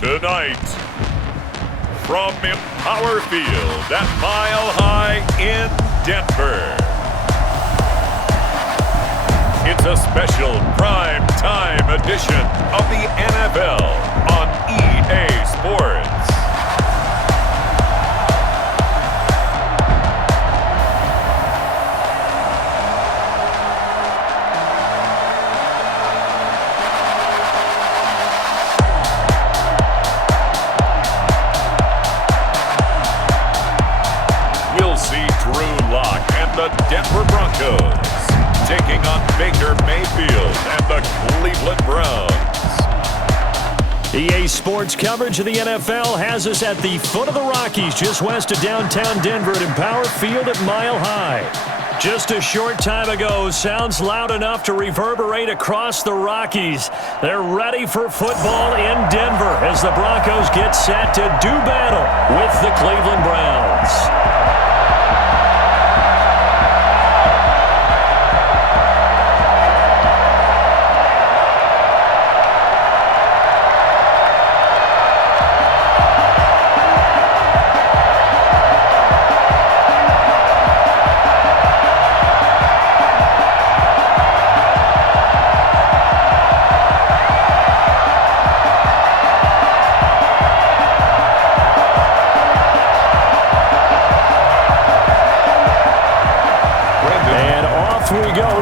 Tonight, from Empower Field at Mile High in Denver, it's a special prime time edition of the NFL on EA Sports. The Denver Broncos taking on Baker Mayfield and the Cleveland Browns. EA Sports coverage of the NFL has us at the foot of the Rockies, just west of downtown Denver at Empower Field at Mile High. Just a short time ago, sounds loud enough to reverberate across the Rockies. They're ready for football in Denver as the Broncos get set to do battle with the Cleveland Browns.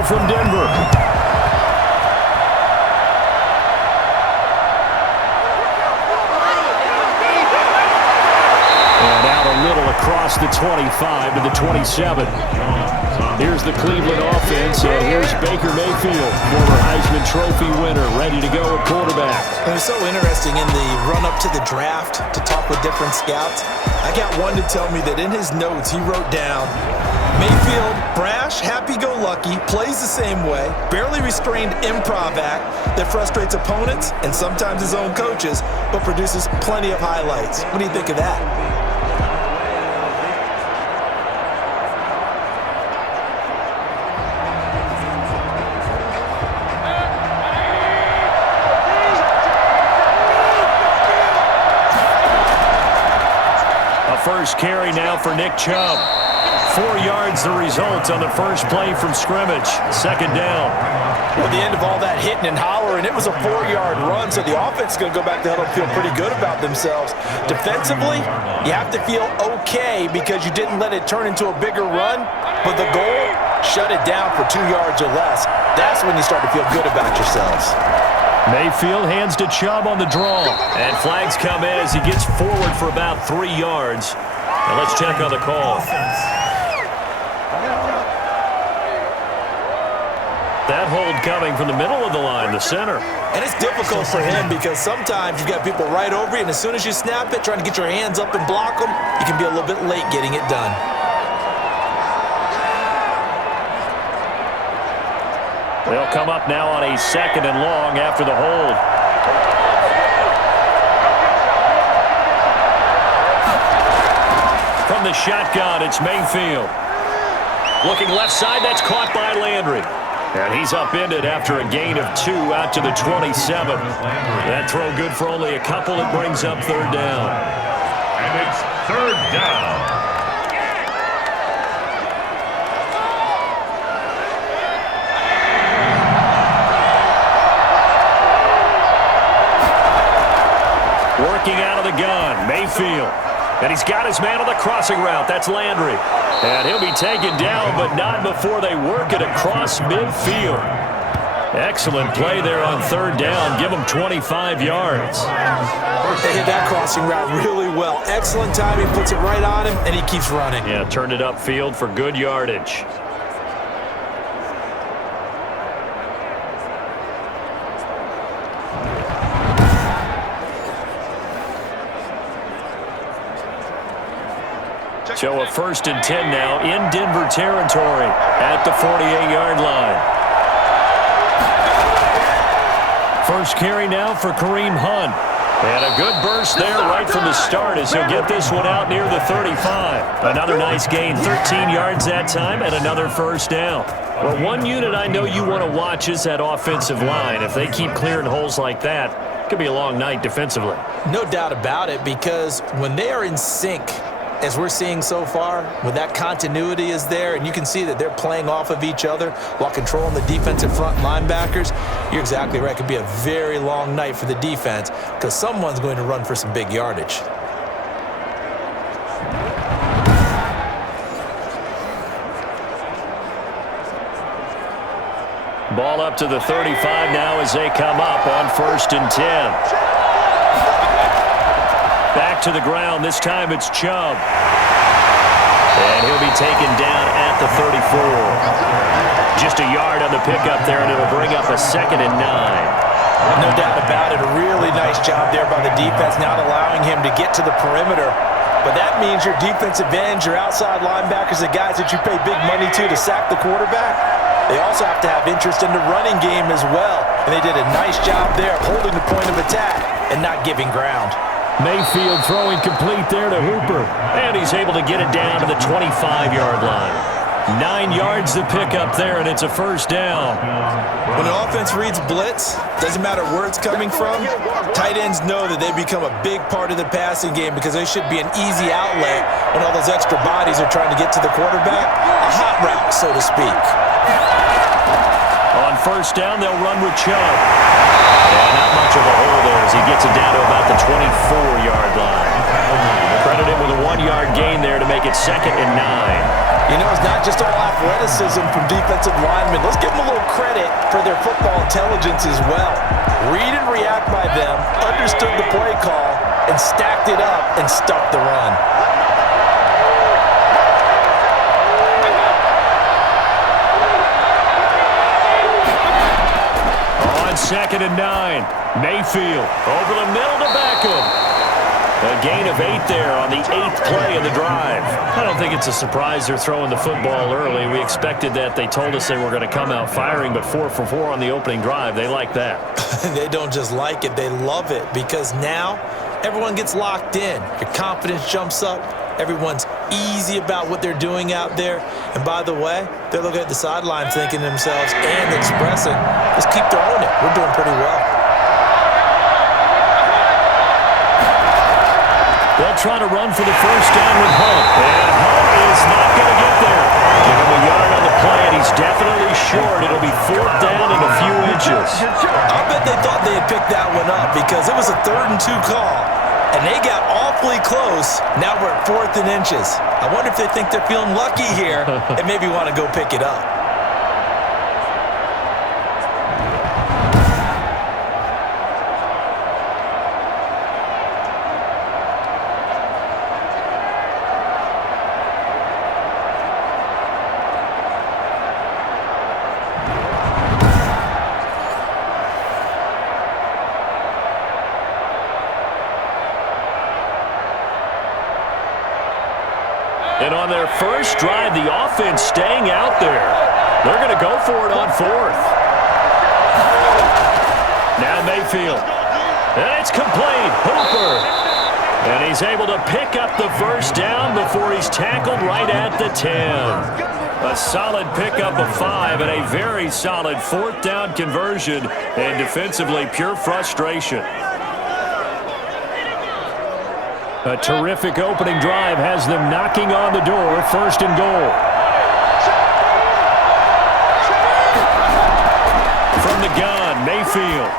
From Denver. And out a little across the 25 to the 27. Here's the Cleveland offense, and here's Baker Mayfield, former Heisman Trophy winner, ready to go at quarterback. It was so interesting in the run-up to the draft to talk with different scouts. I got one to tell me that in his notes he wrote down, Mayfield, brash, happy-go-lucky, plays the same way, barely restrained improv act that frustrates opponents and sometimes his own coaches, but produces plenty of highlights. What do you think of that? First carry now for Nick Chubb. 4 yards the result on the first play from scrimmage. Second down. Well, the end of all that hitting and hollering, it was a 4-yard run, so the offense is going to go back to huddle and feel pretty good about themselves. Defensively, you have to feel okay because you didn't let it turn into a bigger run, but the goal, shut it down for 2 yards or less. That's when you start to feel good about yourselves. Mayfield hands to Chubb on the draw. And flags come in as he gets forward for about 3 yards. And let's check on the call. That hold coming from the middle of the line, the center. And it's difficult for him because sometimes you've got people right over you, and as soon as you snap it, trying to get your hands up and block them, you can be a little bit late getting it done. They'll come up now on a second and long after the hold. From the shotgun, it's Mayfield. Looking left side, that's caught by Landry. And he's upended after a gain of 2 out to the 27. That throw good for only a couple. It brings up third down. And it's third down. Working out of the gun, Mayfield. And he's got his man on the crossing route. That's Landry. And he'll be taken down, but not before they work it across midfield. Excellent play there on third down. Give him 25 yards. They hit that crossing route really well. Excellent timing, puts it right on him, and he keeps running. Yeah, turned it upfield for good yardage. So a 1st and 10 now in Denver territory at the 48-yard line. First carry now for Kareem Hunt. And a good burst there right from the start as he'll get this one out near the 35. Another nice gain, 13 yards that time, and another first down. Well, one unit I know you want to watch is that offensive line. If they keep clearing holes like that, Could be a long night defensively. No doubt about it, because when they are in sync, as we're seeing so far, when that continuity is there and you can see that they're playing off of each other while controlling the defensive front linebackers, you're exactly right. It could be a very long night for the defense because someone's going to run for some big yardage. Ball up to the 35 now as they come up on 1st and 10. Back to the ground. This time it's Chubb. And he'll be taken down at the 34. Just a yard on the pickup there, and it'll bring up a 2nd and 9. No doubt about it. A really nice job there by the defense, not allowing him to get to the perimeter. But that means your defensive ends, your outside linebackers, the guys that you pay big money to sack the quarterback, they also have to have interest in the running game as well. And they did a nice job there of holding the point of attack and not giving ground. Mayfield throwing complete there to Hooper. And he's able to get it down to the 25-yard line. 9 yards to pick up there, and it's a 1st down. When an offense reads blitz, doesn't matter where it's coming from, tight ends know that they become a big part of the passing game because they should be an easy outlet when all those extra bodies are trying to get to the quarterback. A hot route, so to speak. On 1st down, they'll run with Chubb. And not much of a hole there as he gets it down to about the 24-yard line. Credit him with a 1-yard gain there to make it 2nd and 9. You know, it's not just all athleticism from defensive linemen. Let's give them a little credit for their football intelligence as well. Read and react by them, understood the play call, and stacked it up and stuffed the run. On 2nd and 9, Mayfield over the middle to Beckham. A gain of 8 there on the 8th play of the drive. I don't think it's a surprise they're throwing the football early. We expected that. They told us they were going to come out firing, but 4 for 4 on the opening drive. They like that. They don't just like it, they love it, because now everyone gets locked in. Your confidence jumps up. Everyone's easy about what they're doing out there. And by the way, they're looking at the sideline thinking to themselves and expressing, let's keep throwing it. We're doing pretty well. They'll try to run for the 1st down with Hunt. And Hunt is not going to get there. Give him a yard on the play, and he's definitely short. It'll be 4th down in a few inches. I bet they thought they had picked that one up because it was a 3rd and 2 call, and they got awfully close. Now we're at 4th and inches. I wonder if they think they're feeling lucky here and maybe want to go pick it up. And on their first drive, the offense staying out there. They're going to go for it on 4th. Now Mayfield. And it's complete. Hooper. And he's able to pick up the 1st down before he's tackled right at the 10. A solid pickup of 5 and a very solid 4th down conversion. And defensively, pure frustration. A terrific opening drive has them knocking on the door, 1st and goal. From the gun, Mayfield.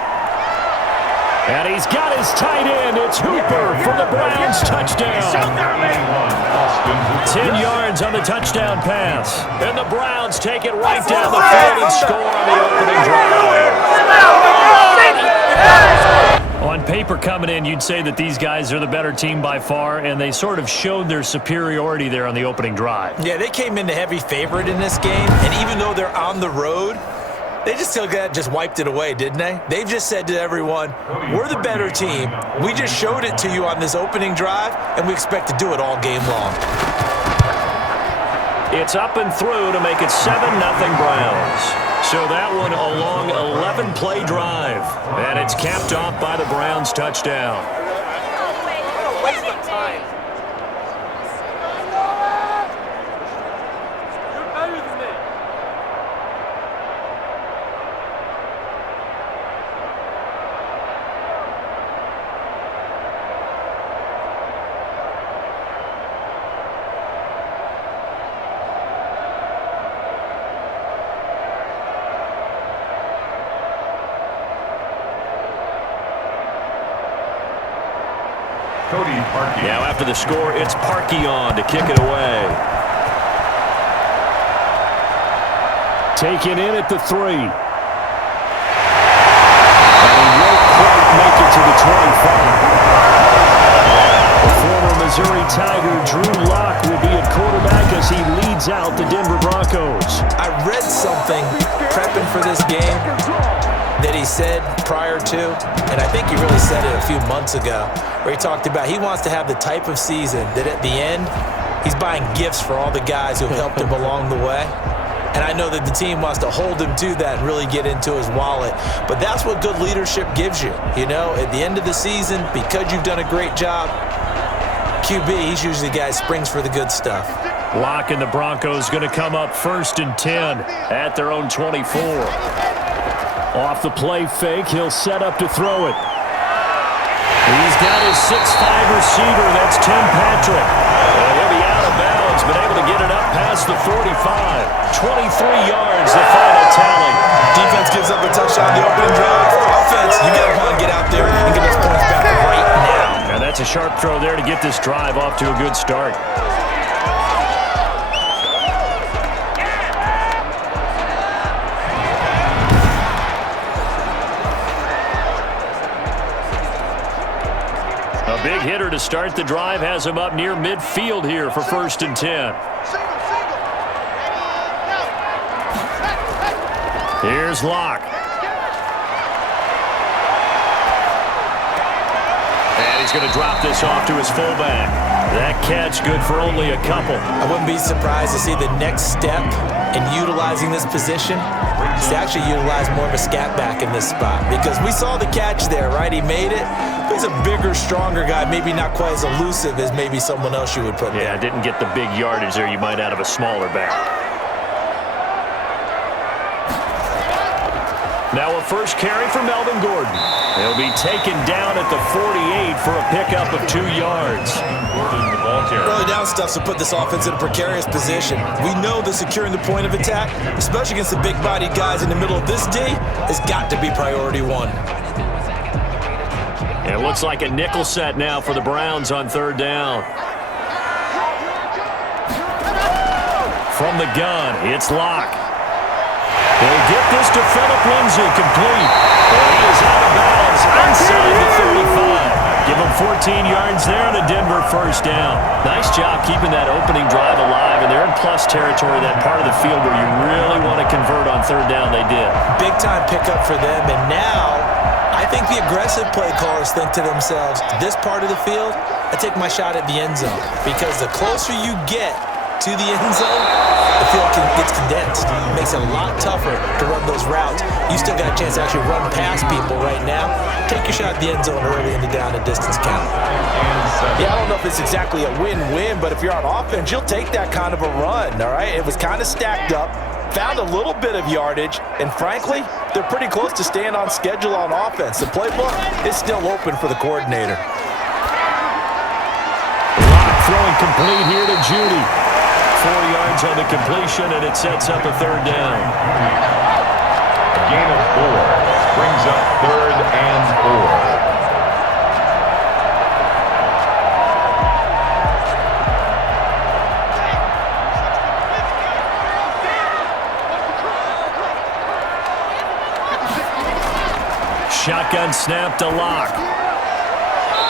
And he's got his tight end. It's Hooper for the Browns touchdown. 10 yards on the touchdown pass. And the Browns take it right down the field and score on the opening drive. On paper coming in, you'd say that these guys are the better team by far, and they sort of showed their superiority there on the opening drive. Yeah, they came in the heavy favorite in this game, and even though they're on the road, they just wiped it away, didn't they? They've just said to everyone, we're the better team. We just showed it to you on this opening drive, and we expect to do it all game long. It's up and through to make it 7-0 Browns. So that one a long 11-play drive. And it's capped off by the Browns touchdown. Waste of time. You're better than me. Now after the score, it's Parkey on to kick it away. Taken in at the 3. And he won't quite make it to the 25. The former Missouri Tiger, Drew Lock, will be at quarterback as he leads out the Denver Broncos. I read something prepping for this game that he said prior to, and I think he really said it a few months ago, where he talked about he wants to have the type of season that at the end, he's buying gifts for all the guys who helped him along the way. And I know that the team wants to hold him to that and really get into his wallet. But that's what good leadership gives you. You know, at the end of the season, because you've done a great job, QB, he's usually the guy who springs for the good stuff. Lock and the Broncos going to come up 1st and 10 at their own 24. Off the play fake, he'll set up to throw it. He's got his 6'5" receiver, that's Tim Patrick. And he'll be out of bounds, but able to get it up past the 45. 23 yards, the final tally. Defense gives up a touchdown the opening drive. Offense, you got to want to get out there and get those points back right now. And that's a sharp throw there to get this drive off to a good start. A big hitter to start the drive has him up near midfield here for 1st and 10. Here's Lock. And he's going to drop this off to his fullback. That catch good for only a couple. I wouldn't be surprised to see the next step in utilizing this position is to actually utilize more of a scat back in this spot. Because we saw the catch there, right? He made it. He's a bigger, stronger guy, maybe not quite as elusive as maybe someone else you would put there. Yeah, didn't get the big yardage there you might out of a smaller back. Now a first carry for Melvin Gordon. He'll be taken down at the 48 for a pickup of 2 yards. Early down stuff to put this offense in a precarious position. We know that securing the point of attack, especially against the big-bodied guys in the middle of this D, has got to be priority 1. And it looks like a nickel set now for the Browns on 3rd down. From the gun, it's Lock. They'll get this to Phillip Lindsay, complete. And he is out of bounds inside the 35. Give him 14 yards there and a Denver 1st down. Nice job keeping that opening drive alive, and they're in plus territory, that part of the field where you really want to convert on 3rd down. They did. Big-time pickup for them, and now I think the aggressive play callers think to themselves, this part of the field, I take my shot at the end zone. Because the closer you get to the end zone, the field gets condensed. It makes it a lot tougher to run those routes. You still got a chance to actually run past people right now. Take your shot at the end zone early in the down and distance count. Yeah, I don't know if it's exactly a win-win, but if you're on offense, you'll take that kind of a run, all right? It was kind of stacked up, found a little bit of yardage, and frankly, they're pretty close to staying on schedule on offense. The playbook is still open for the coordinator. Lock throwing complete here to Judy. 4 yards on the completion, and it sets up a 3rd down. Gain of 4 brings up 3rd and 4. Shotgun snap to Lock.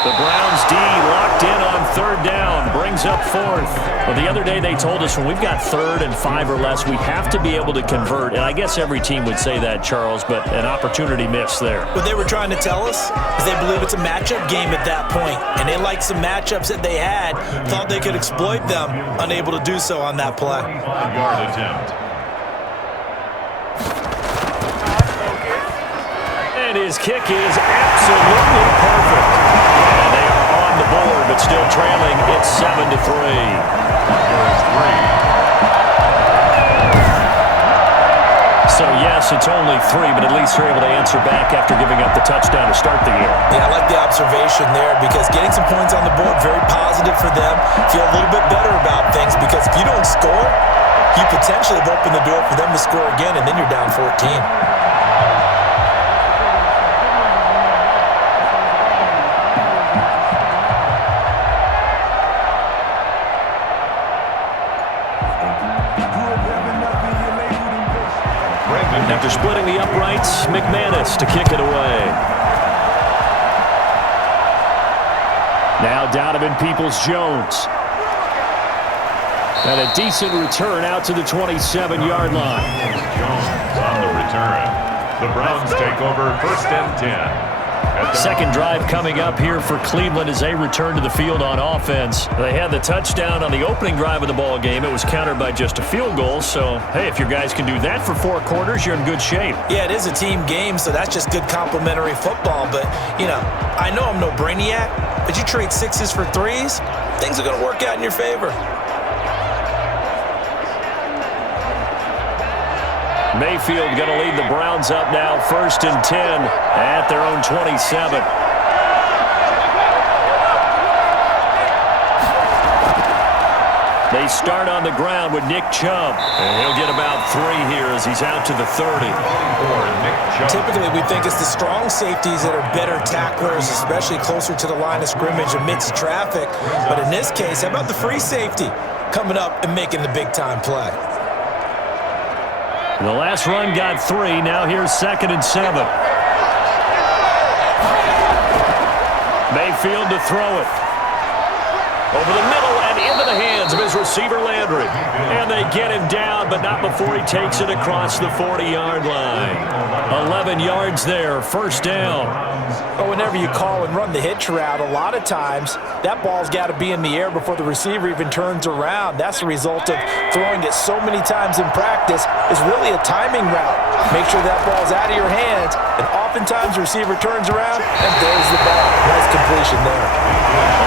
The Browns D locked in on 3rd down, brings up 4th. Well, the other day they told us when we've got 3rd and 5 or less, we have to be able to convert. And I guess every team would say that, Charles, but an opportunity missed there. What they were trying to tell us is they believe it's a matchup game at that point, and they liked some matchups that they had, thought they could exploit them, unable to do so on that play. 5-yard attempt. And his kick is absolutely perfect. And they are on the board, but still trailing. It's 7-3. So, yes, it's only 3, but at least they're able to answer back after giving up the touchdown to start the game. Yeah, I like the observation there because getting some points on the board, very positive for them. Feel a little bit better about things because if you don't score, you potentially have opened the door for them to score again, and then you're down 14. splitting the uprights. McManus to kick it away. Now Donovan Peoples-Jones. And a decent return out to the 27-yard line. Jones on the return. The Browns take over 1st and 10. Second drive coming up here for Cleveland as they return to the field on offense. They had the touchdown on the opening drive of the ball game. It was countered by just a field goal. So, hey, if your guys can do that for 4 quarters, you're in good shape. Yeah, it is a team game, so that's just good complimentary football. But, you know, I know I'm no brainiac, but you trade 6s for 3s, things are going to work out in your favor. Mayfield going to lead the Browns up now, 1st and 10 at their own 27. They start on the ground with Nick Chubb, and he'll get about 3 here as he's out to the 30. Typically, we think it's the strong safeties that are better tacklers, especially closer to the line of scrimmage amidst traffic. But in this case, how about the free safety coming up and making the big-time play? The last run got 3. Now here's 2nd and 7. Mayfield to throw it. Over the middle and into the hands of his receiver, Landry. And they get him down, but not before he takes it across the 40-yard line. 11 yards there, 1st down. But whenever you call and run the hitch route, a lot of times that ball's got to be in the air before the receiver even turns around. That's the result of throwing it so many times in practice. Is really a timing route. Make sure that ball's out of your hands, and oftentimes the receiver turns around, and there's the ball. Nice completion there.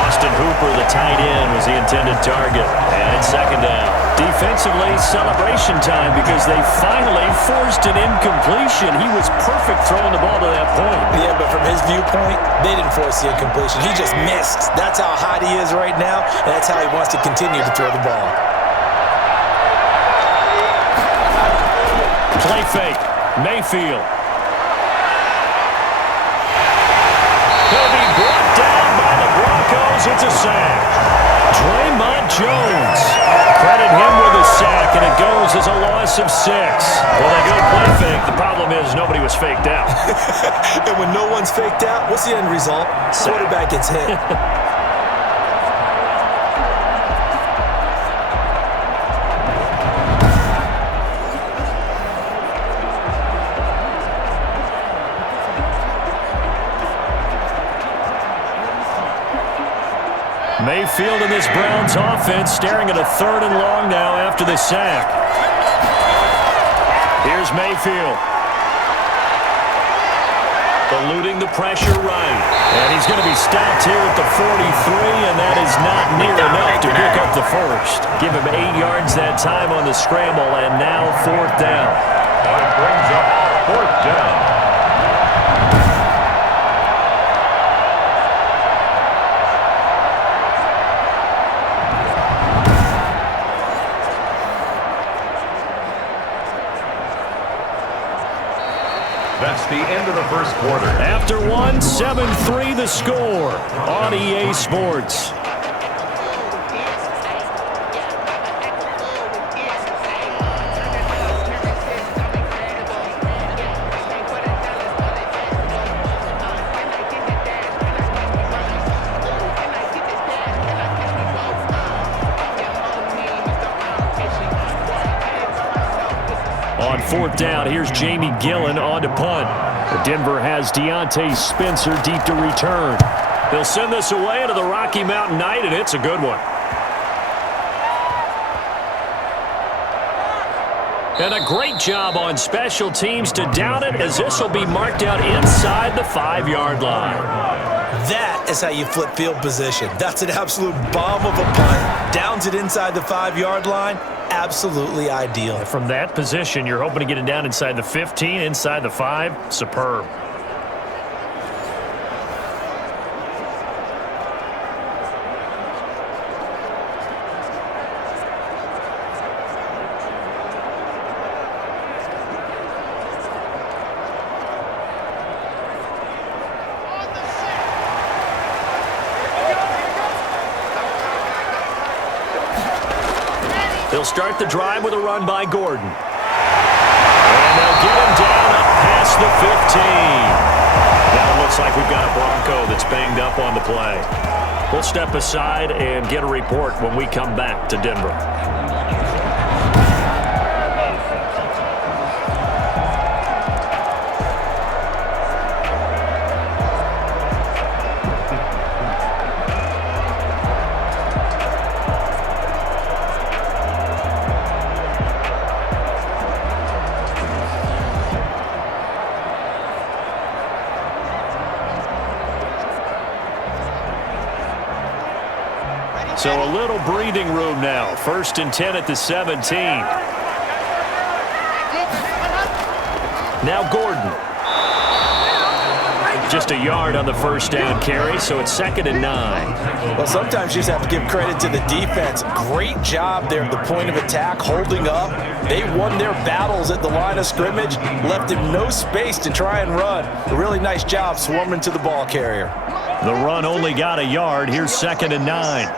Austin Hooper, the tight end, was the intended target. And it's 2nd down. Defensively, celebration time because they finally forced an incompletion. He was perfect throwing the ball to that point. Yeah, but from his viewpoint, they didn't force the incompletion. He just missed. That's how hot he is right now, and that's how he wants to continue to throw the ball. Play fake. Mayfield. He'll be brought down by the Broncos. It's a sack. Draymond Jones. Credit him with a sack, and it goes as a loss of 6. Well, they go play fake. The problem is nobody was faked out. And when no one's faked out, what's the end result? Quarterback gets hit. Mayfield in this Browns offense staring at a 3rd and long now after the sack. Here's Mayfield. Eluding the pressure right. And he's going to be stopped here at the 43, and that is not near enough to pick up the 1st. Give him 8 yards that time on the scramble, and now 4th down. That brings up 4th down. That's the end of the 1st quarter. After 1, 7-3 the score on EA Sports. On 4th down, here's Jamie Gillen on to punt. Denver has Deontay Spencer deep to return. They'll send this away into the Rocky Mountain Night, and it's a good one. And a great job on special teams to down it, as this will be marked out inside the 5-yard line. That is how you flip field position. That's an absolute bomb of a punt. Downs it inside the 5-yard line. Absolutely ideal. From that position, you're hoping to get it down inside the 15, inside the 5. Superb. They'll start the drive with a run by Gordon. And they'll get him down across the 15. Now it looks like we've got a Bronco that's banged up on the play. We'll step aside and get a report when we come back to Denver. So a little breathing room now. 1st and 10 at the 17. Now Gordon. Just a yard on the first down carry, so it's 2nd and 9. Well, sometimes you just have to give credit to the defense. Great job there at the point of attack, holding up. They won their battles at the line of scrimmage, left him no space to try and run. A really nice job swarming to the ball carrier. The run only got a yard. Here's 2nd and 9.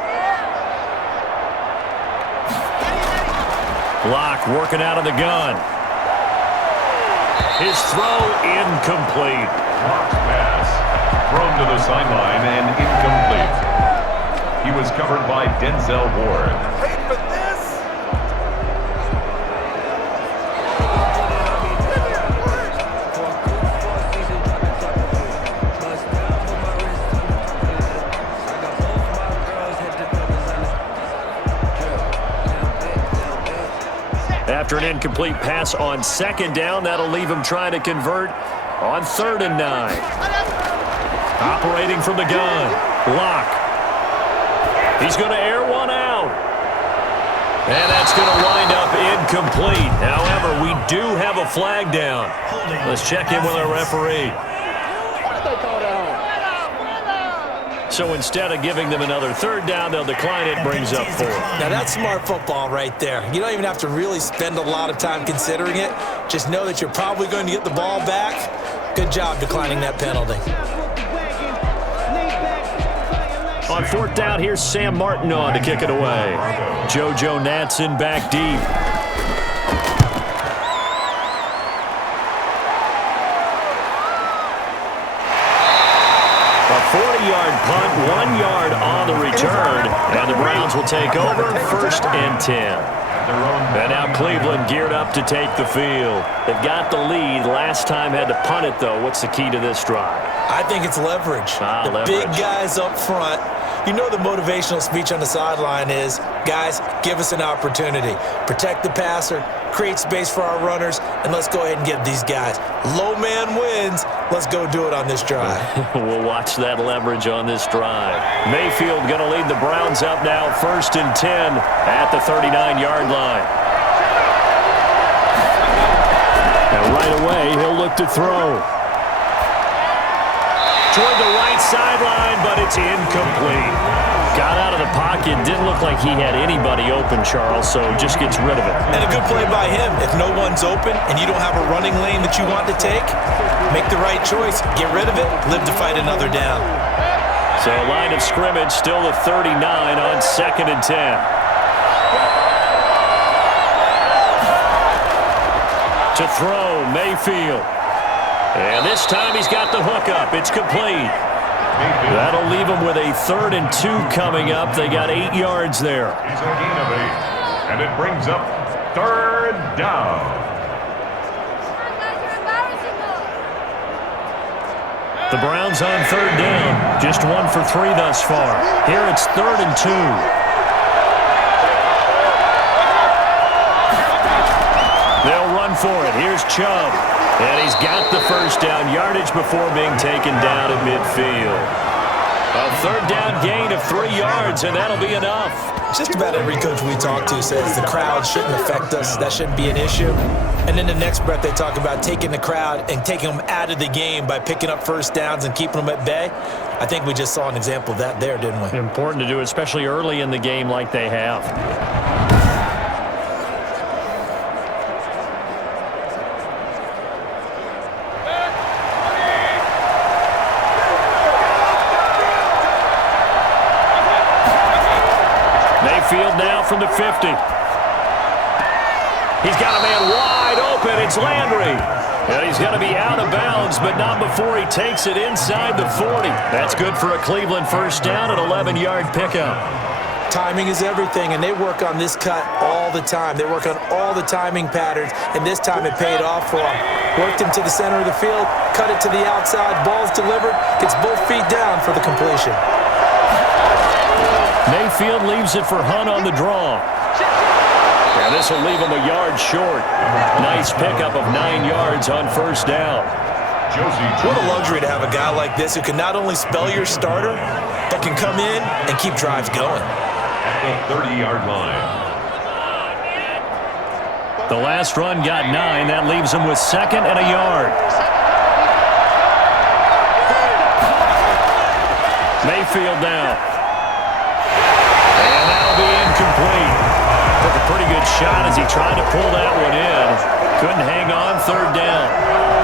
Block working out of the gun. His throw incomplete. Blocked pass. Thrown to the sideline and incomplete. He was covered by Denzel Ward. Wait for this. After an incomplete pass on 2nd down, that'll leave him trying to convert on 3rd and 9. Operating from the gun. Block. He's going to air one out. And that's going to wind up incomplete. However, we do have a flag down. Let's check in with our referee. So instead of giving them another 3rd down, they'll decline it, brings up 4. Now that's smart football right there. You don't even have to really spend a lot of time considering it. Just know that you're probably going to get the ball back. Good job declining that penalty. On 4th down, here's Sam Martin on to kick it away. JoJo Natson back deep. A 40-yard punt, 1 yard on the return, and the Browns will take over 1st and 10. And now Cleveland geared up to take the field. They've got the lead. Last time had to punt it, though. What's the key to this drive? I think it's leverage. Leverage. Big guys up front. You know the motivational speech on the sideline is, guys, give us an opportunity. Protect the passer, create space for our runners, and let's go ahead and get these guys. Low man wins. Let's go do it on this drive. We'll watch that leverage on this drive. Mayfield going to lead the Browns up now, 1st and 10 at the 39-yard line. And right away, he'll look to throw. Toward the right sideline, but it's incomplete. Got out of the pocket. Didn't look like he had anybody open, Charles, so just gets rid of it. And a good play by him. If no one's open and you don't have a running lane that you want to take, make the right choice. Get rid of it. Live to fight another down. So line of scrimmage, still the 39 on 2nd and 10. To throw, Mayfield. And this time he's got the hookup. It's complete. That'll leave him with a 3rd and 2 coming up. They got 8 yards there. He's a gain of 8. And it brings up 3rd down. The Browns on 3rd down. Just 1 for 3 thus far. Here it's 3rd and 2. They'll run for it. Here's Chubb. And he's got the 1st down yardage before being taken down at midfield. A 3rd down gain of 3 yards, and that'll be enough. Just about every coach we talk to says the crowd shouldn't affect us. That shouldn't be an issue. And in the next breath, they talk about taking the crowd and taking them out of the game by picking up 1st downs and keeping them at bay. I think we just saw an example of that there, didn't we? Important to do, especially early in the game like they have. Mayfield now from the 50. He's got a man wide open. It's Landry. And he's going to be out of bounds, but not before he takes it inside the 40. That's good for a Cleveland first down, an 11-yard pickup. Timing is everything, and they work on this cut all the time. They work on all the timing patterns, and this time it paid off for him. Worked him to the center of the field, cut it to the outside, ball's delivered, gets both feet down for the completion. Mayfield leaves it for Hunt on the draw. And this will leave him a yard short. Nice pickup of 9 yards on first down. What a luxury to have a guy like this who can not only spell your starter, but can come in and keep drives going. At the 30-yard line. The last run got 9. That leaves him with second and a yard. Mayfield now. And that'll be incomplete. Took a pretty good shot as he tried to pull that one in. Couldn't hang on, third down.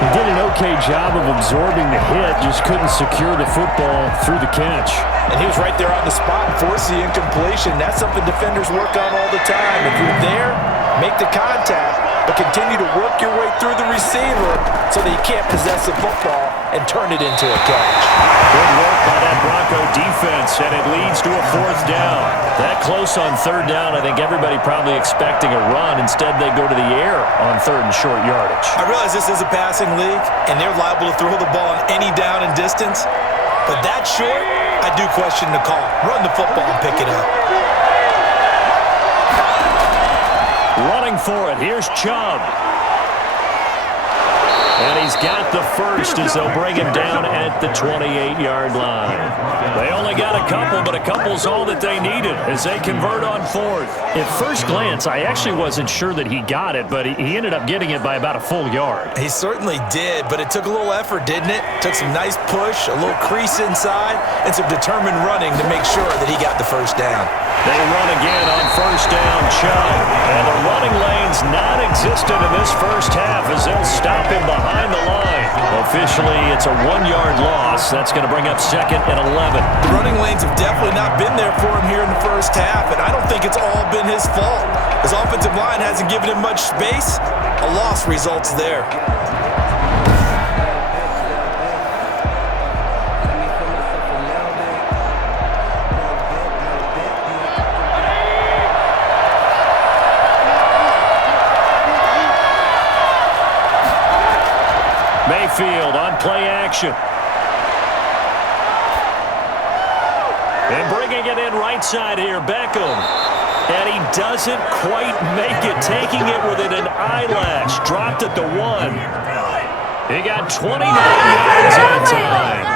He did an okay job of absorbing the hit, just couldn't secure the football through the catch. And he was right there on the spot and forced the incompletion. That's something defenders work on all the time. If you're there, make the contact, but continue to work your way through the receiver so that you can't possess the football and turn it into a catch. Good work by that Bronco defense, and it leads to a fourth down. That close on third down, I think everybody probably expecting a run. Instead, they go to the air on third and short yardage. I realize this is a passing league, and they're liable to throw the ball on any down and distance, but that short, I do question the call. Run the football and pick it up. Running for it, here's Chubb. And he's got the first as they'll bring him down at the 28-yard line. They only got a couple, but a couple's all that they needed as they convert on fourth. At first glance, I actually wasn't sure that he got it, but he ended up getting it by about a full yard. He certainly did, but it took a little effort, didn't it? Took some nice push, a little crease inside, and some determined running to make sure that he got the first down. They run again on first down, Chubb. And the running lane's non-existent in this first half as they'll stop him behind the line. Officially, it's a 1-yard loss. That's going to bring up second and 11. The running lanes have definitely not been there for him here in the first half, and I don't think it's all been his fault. His offensive line hasn't given him much space. A loss results there. Mayfield on play action. And bringing it in right side here, Beckham. And he doesn't quite make it, taking it within an eyelash. Dropped at the 1. He got 29 yards that time.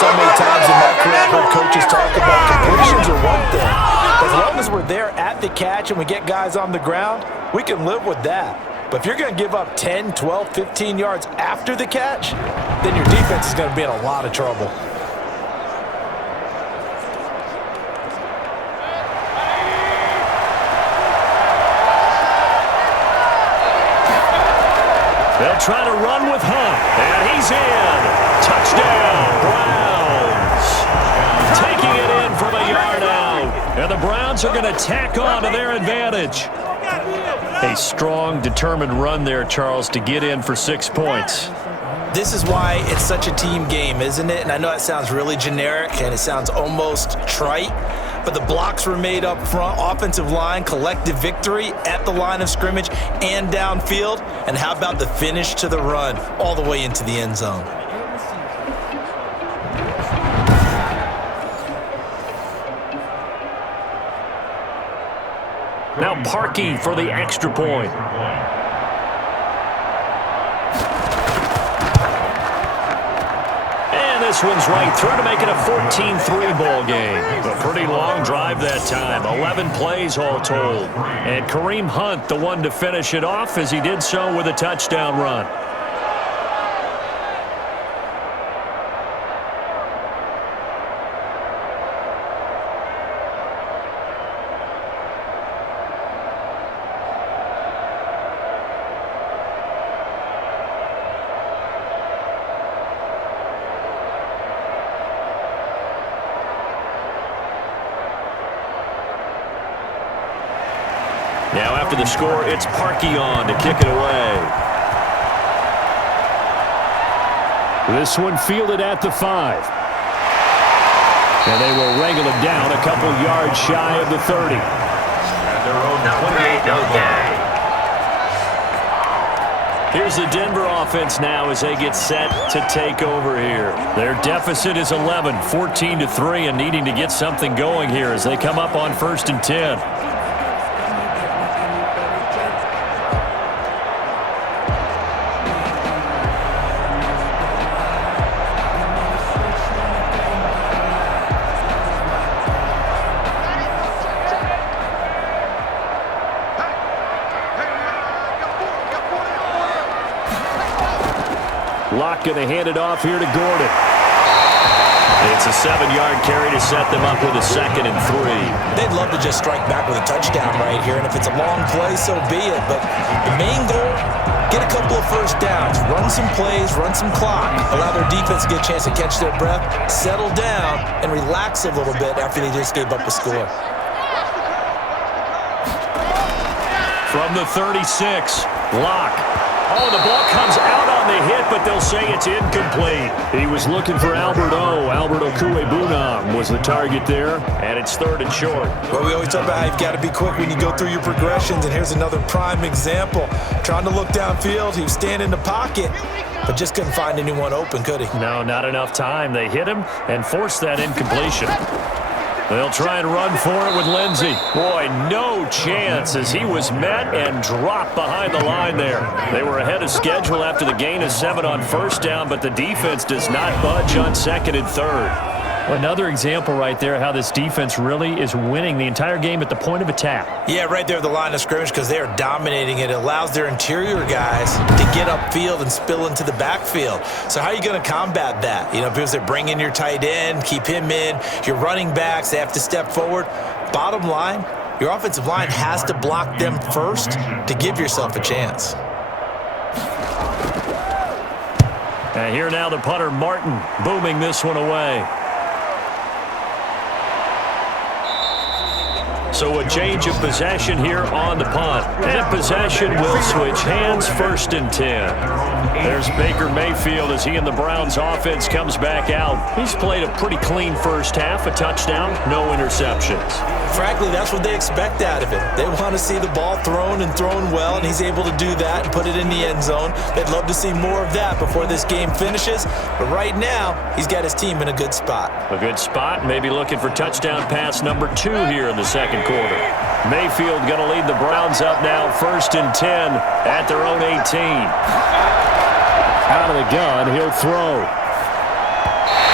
So many times in my career, I've heard coaches talk about completions are one thing. As long as we're there at the catch and we get guys on the ground, we can live with that. But if you're going to give up 10, 12, 15 yards after the catch, then your defense is going to be in a lot of trouble. They'll try to run with Hunt, and he's in. Touchdown, Browns. Taking it in from a yard out. And the Browns are going to tack on to their advantage. A strong, determined run there, Charles, to get in for 6 points. This is why it's such a team game, isn't it? And I know it sounds really generic and it sounds almost trite, but the blocks were made up front, offensive line, collective victory at the line of scrimmage and downfield. And how about the finish to the run all the way into the end zone? Now Parkey for the extra point. And this one's right through to make it a 14-3 ball game. A pretty long drive that time, 11 plays all told. And Kareem Hunt, the one to finish it off, as he did so with a touchdown run. Now after the score, it's Parkey on to kick it away. This one fielded at the 5. And they will wrangle it down a couple yards shy of the 30. At their own 28-yard line. Here's the Denver offense now as they get set to take over here. Their deficit is 11, 14-3, and needing to get something going here as they come up on 1st and 10. Locke going to hand it off here to Gordon. It's a 7-yard carry to set them up with a 2nd and 3. They'd love to just strike back with a touchdown right here, and if it's a long play, so be it. But the main goal, get a couple of first downs, run some plays, run some clock, allow their defense to get a chance to catch their breath, settle down, and relax a little bit after they just gave up a score. From the 36, Locke. Oh, the ball comes out on the hit, but they'll say it's incomplete. He was looking for Albert O. Albert Okuebunam was the target there, and it's 3rd and short. Well, we always talk about how you've got to be quick when you go through your progressions, and here's another prime example. Trying to look downfield, he was standing in the pocket, but just couldn't find anyone open, could he? No, not enough time. They hit him and forced that incompletion. They'll try and run for it with Lindsey. Boy, no chance as he was met and dropped behind the line there. They were ahead of schedule after the gain of 7 on 1st down, but the defense does not budge on 2nd and 3rd. Another example right there how this defense really is winning the entire game at the point of attack. Yeah, right there at the line of scrimmage because they are dominating it. It allows their interior guys to get upfield and spill into the backfield. So how are you going to combat that? You know, because they bring in your tight end, keep him in. Your running backs, they have to step forward. Bottom line, your offensive line has to block them first to give yourself a chance. And here now the punter, Martin, booming this one away. So a change of possession here on the punt. And possession will switch hands, 1st and 10. There's Baker Mayfield as he and the Browns offense comes back out. He's played a pretty clean first half, a touchdown, no interceptions. Frankly, that's what they expect out of him. They want to see the ball thrown and thrown well, and he's able to do that and put it in the end zone. They'd love to see more of that before this game finishes. But right now, he's got his team in a good spot. A good spot, maybe looking for touchdown pass number 2 here in the 2nd quarter. Mayfield going to lead the Browns up now, 1st and 10 at their own 18. Out of the gun, he'll throw.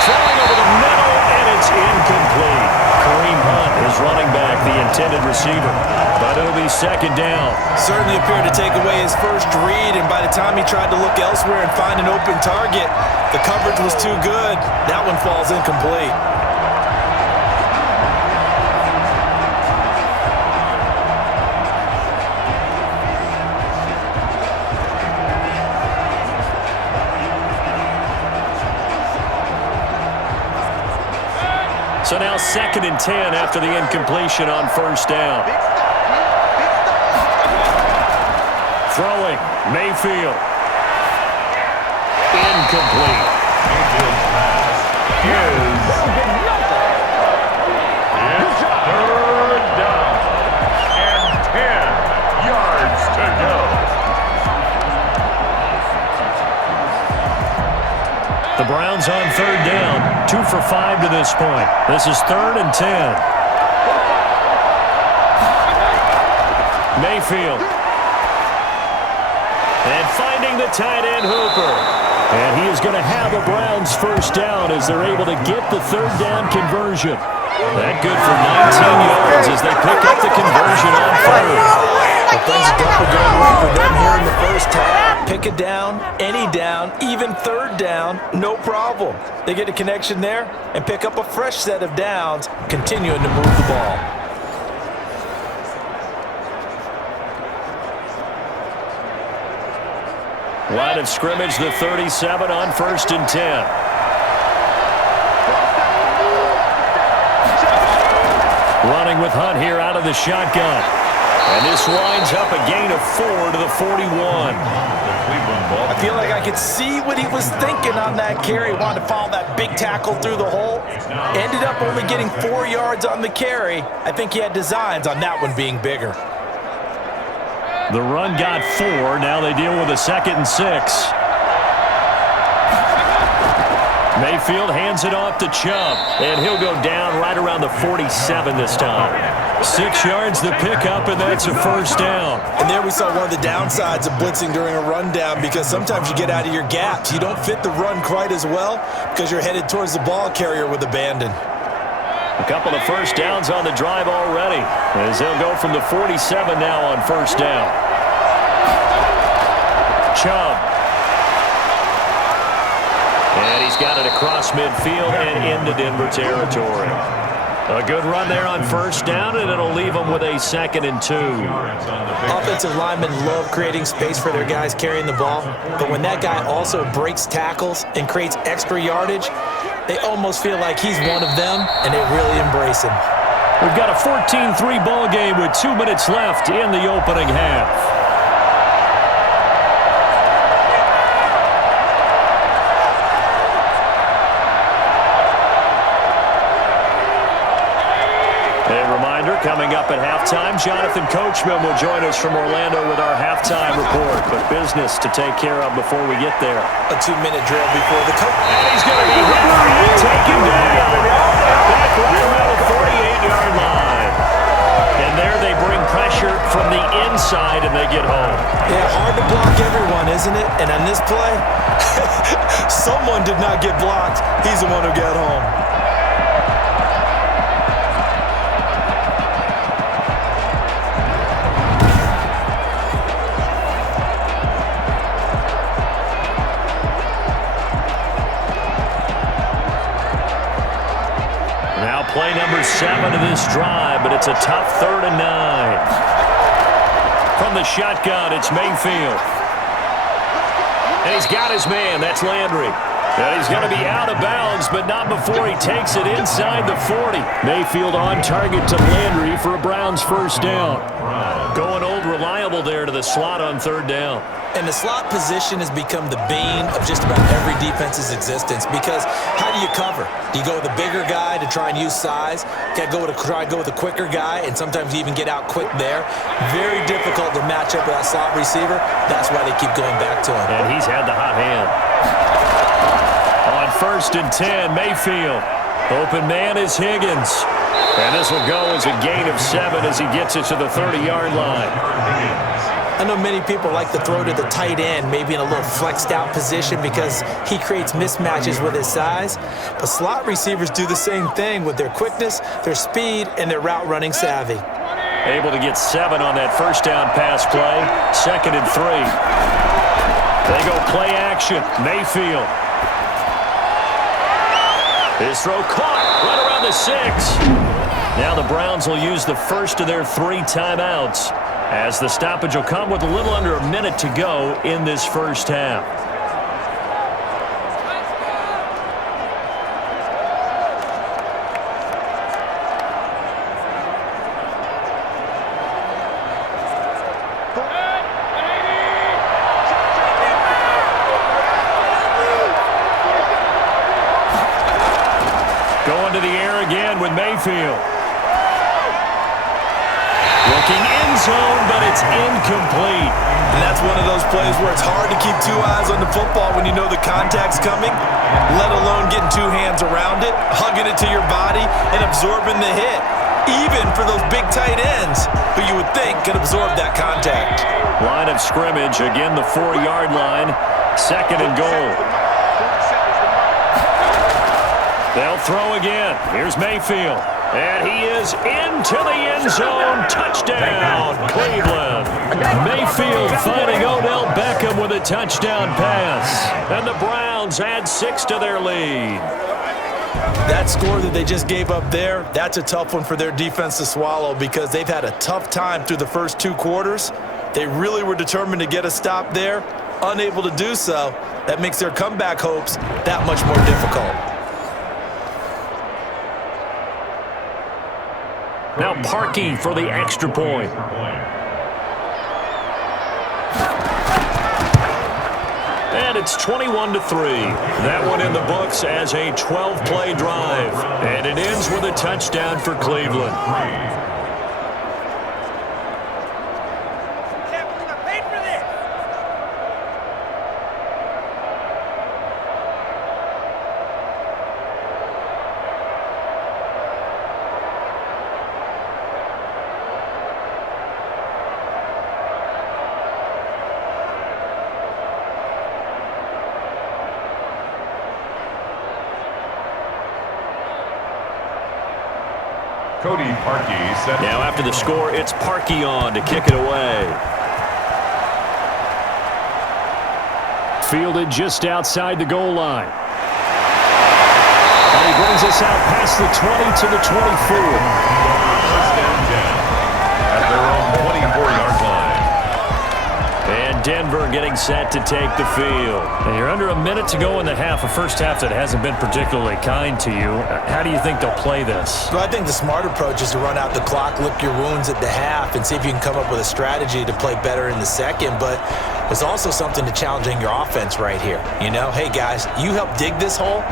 Throwing over the middle, and it's incomplete. Kareem Hunt is running back, the intended receiver. But it'll be 2nd down. Certainly appeared to take away his first read, and by the time he tried to look elsewhere and find an open target, the coverage was too good. That one falls incomplete. So now 2nd and 10 after the incompletion on 1st down. Throwing, Mayfield. Incomplete. His pass is 3rd down and 10 yards to go. The Browns on 3rd down, 2 for 5 to this point. This is 3rd and 10. Mayfield. And finding the tight end, Hooper. And he is going to have a Browns 1st down as they're able to get the 3rd down conversion. That good for 19 yards as they pick up the conversion on 3rd. Well, things don't go right for them here in the first half. Pick a down, any down, even 3rd down, no problem. They get a connection there and pick up a fresh set of downs, continuing to move the ball. Line of scrimmage, the 37 on 1st and 10. Running with Hunt here out of the shotgun. And this winds up a gain of 4 to the 41. I feel like I could see what he was thinking on that carry. Wanted to follow that big tackle through the hole. Ended up only getting 4 yards on the carry. I think he had designs on that one being bigger. The run got 4. Now they deal with a 2nd and 6. Mayfield hands it off to Chubb, and he'll go down right around the 47 this time. 6 yards the pickup, and that's a first down. And there we saw one of the downsides of blitzing during a rundown, because sometimes you get out of your gaps. You don't fit the run quite as well because you're headed towards the ball carrier with abandon. A couple of first downs on the drive already, as they'll go from the 47 now on first down. Chubb. And he's got it across midfield and into Denver territory. A good run there on first down, and it'll leave them with a 2nd and 2. Offensive linemen love creating space for their guys carrying the ball, but when that guy also breaks tackles and creates extra yardage, they almost feel like he's one of them, and they really embrace him. We've got a 14-3 ball game with 2 minutes left in the opening half. Coming up at halftime, Jonathan Coachman will join us from Orlando with our halftime report, but business to take care of before we get there. A 2-minute drill before the coach. And he's going to be hit. Take him down. Back right around the 48-yard line. And there they bring pressure from the inside, and they get home. Yeah, hard to block everyone, isn't it? And on this play, someone did not get blocked. He's the one who got home. Play number 7 of this drive, but it's a tough 3rd and 9. From the shotgun, it's Mayfield. And he's got his man. That's Landry. And he's going to be out of bounds, but not before he takes it inside the 40. Mayfield on target to Landry for a Browns first down. Going old reliable there to the slot on 3rd down. And the slot position has become the bane of just about every defense's existence, because how do you cover? Do you go with a bigger guy to try and use size? Try to go with a quicker guy, and sometimes you even get out quick there. Very difficult to match up with that slot receiver. That's why they keep going back to him. And he's had the hot hand. On 1st and 10, Mayfield. Open man is Higgins. And this will go as a gain of 7 as he gets it to the 30-yard line. I know many people like to throw to the tight end, maybe in a little flexed out position because he creates mismatches with his size. But slot receivers do the same thing with their quickness, their speed, and their route running savvy. Able to get 7 on that first down pass play. 2nd and 3. They go play action. Mayfield. His throw caught right around the 6. Now the Browns will use the first of their 3 timeouts, as the stoppage will come with a little under a minute to go in this first half. Going to the air again with Mayfield. Looking end zone, but it's incomplete. And that's one of those plays where it's hard to keep 2 eyes on the football when you know the contact's coming, let alone getting 2 hands around it, hugging it to your body, and absorbing the hit, even for those big tight ends who you would think could absorb that contact. Line of scrimmage, again the 4-yard line, 2nd and goal. They'll throw again. Here's Mayfield. And he is into the end zone. Touchdown, Cleveland. Mayfield finding Odell Beckham with a touchdown pass. And the Browns add 6 to their lead. That score that they just gave up there, that's a tough one for their defense to swallow, because they've had a tough time through the first 2 quarters. They really were determined to get a stop there. Unable to do so, that makes their comeback hopes that much more difficult. Now Parkey for the extra point. And it's 21-3. That one in the books as a 12-play drive. And it ends with a touchdown for Cleveland. Cody Parkey set. Now after the score, it's Parkey on to kick it away. Fielded just outside the goal line. And he brings us out past the 20 to the 24. First down 10 at their own 24-yard line. And Denver getting set to take the field. And you're under a minute to go in the half, a first half that hasn't been particularly kind to you. How do you think they'll play this? Well, I think the smart approach is to run out the clock, lick your wounds at the half, and see if you can come up with a strategy to play better in the second. But there's also something to challenging your offense right here. You know, hey, guys, you help dig this hole.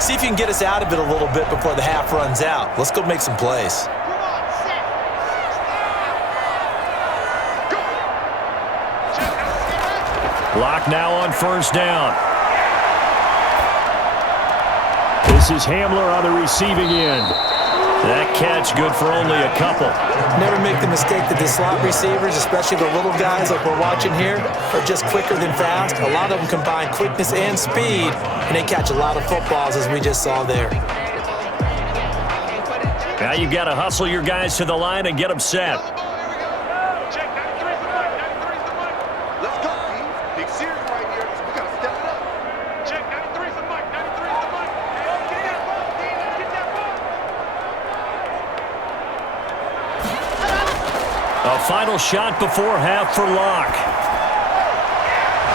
See if you can get us out of it a little bit before the half runs out. Let's go make some plays. Block now on first down. This is Hamler on the receiving end. That catch good for only a couple. Never make the mistake that the slot receivers, especially the little guys like we're watching here, are just quicker than fast. A lot of them combine quickness and speed, and they catch a lot of footballs, as we just saw there. Now you've got to hustle your guys to the line and get them set. A final shot before half for Locke.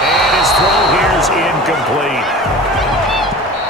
And his throw here is incomplete.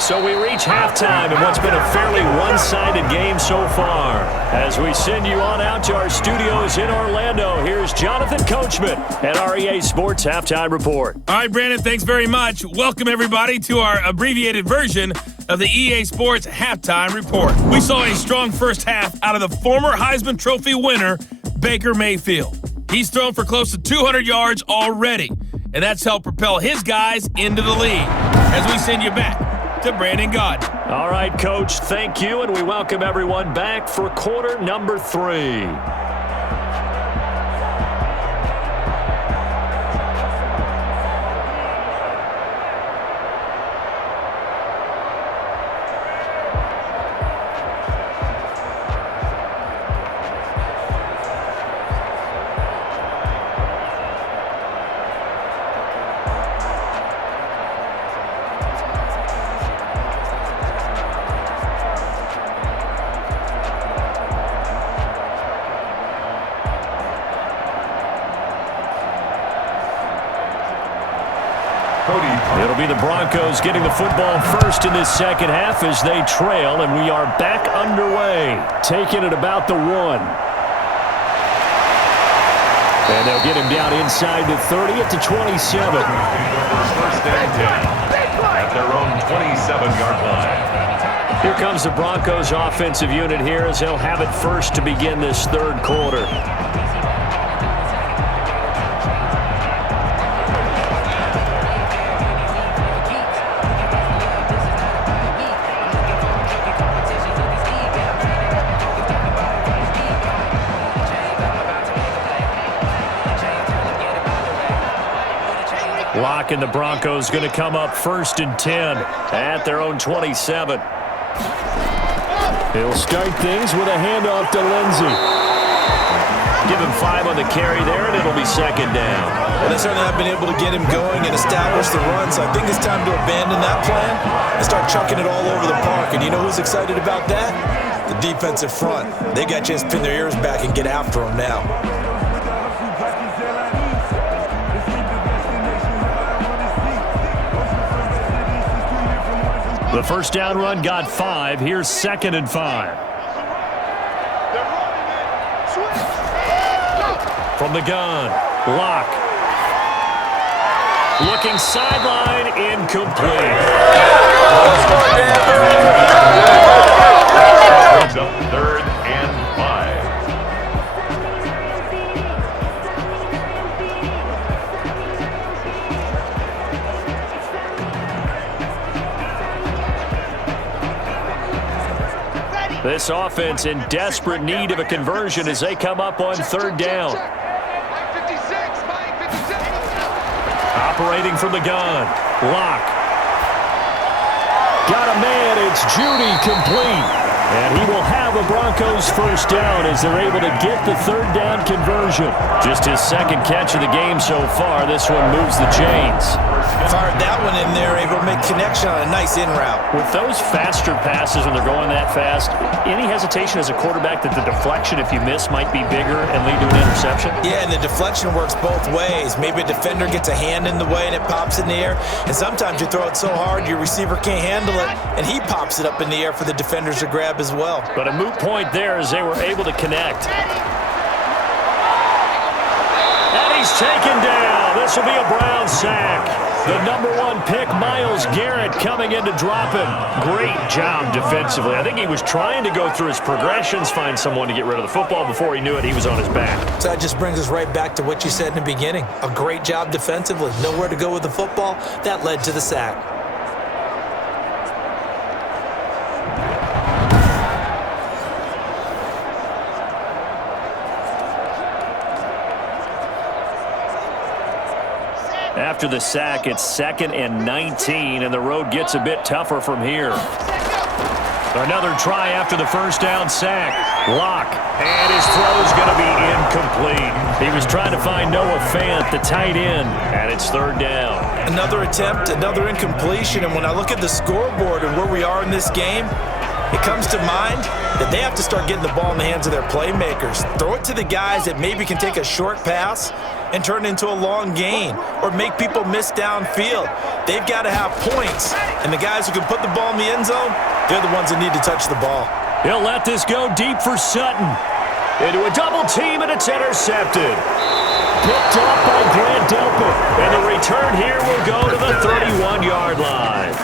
So we reach halftime in what's been a fairly one-sided game so far. As we send you on out to our studios in Orlando, here's Jonathan Coachman at our EA Sports Halftime Report. All right, Brandon, thanks very much. Welcome, everybody, to our abbreviated version of the EA Sports Halftime Report. We saw a strong first half out of the former Heisman Trophy winner, Baker Mayfield. He's thrown for close to 200 yards already, and that's helped propel his guys into the lead. As we send you back to Brandon Gaudin. All right, Coach, thank you, and we welcome everyone back for quarter number 3. It'll be the Broncos getting the football first in this second half as they trail, and we are back underway, taking it about the 1. And they'll get him down inside the 30 at the 27. First and 10 at their own 27-yard line. Here comes the Broncos offensive unit here as they'll have it first to begin this third quarter. Locke and the Broncos going to come up first and 10 at their own 27. He'll start things with a handoff to Lindsey. Give him 5 on the carry there, and it'll be second down. Well, they certainly have been able to get him going and establish the run, so I think it's time to abandon that plan and start chucking it all over the park. And you know who's excited about that? The defensive front. They got a chance to pin their ears back and get after him now. The first down run got 5. Here's second and 5. From the gun, Locke. Looking sideline, incomplete. Brings up 3rd and 5. This offense in desperate need of a conversion as they come up on 3rd down. Operating from the gun, Locke. Got a man, it's Judy, complete. And he will have a Broncos first down as they're able to get the 3rd down conversion. Just his 2nd catch of the game so far. This one moves the chains. Fired that one in there, able to make connection on a nice in route. With those faster passes when they're going that fast, any hesitation as a quarterback that the deflection, if you miss, might be bigger and lead to an interception? Yeah, and the deflection works both ways. Maybe a defender gets a hand in the way and it pops in the air. And sometimes you throw it so hard your receiver can't handle it, and he pops it up in the air for the defenders to grab as well. But a moot point there as they were able to connect. And he's taken down. This will be a Brown sack. The number 1 pick, Myles Garrett, coming in to drop him. Great job defensively. I think he was trying to go through his progressions, find someone to get rid of the football. Before he knew it, he was on his back. So that just brings us right back to what you said in the beginning. A great job defensively. Nowhere to go with the football. That led to the sack. After the sack, it's 2nd and 19, and the road gets a bit tougher from here. Another try after the first down sack. Locke, and his throw's going to be incomplete. He was trying to find Noah Fant, the tight end, and it's 3rd down. Another attempt, another incompletion, and when I look at the scoreboard and where we are in this game, it comes to mind that they have to start getting the ball in the hands of their playmakers. Throw it to the guys that maybe can take a short pass and turn it into a long gain or make people miss downfield. They've got to have points, and the guys who can put the ball in the end zone, they're the ones that need to touch the ball. He'll let this go deep for Sutton. Into a double team, and it's intercepted. Picked up by Grant Delpit, and the return here will go to the 31-yard line.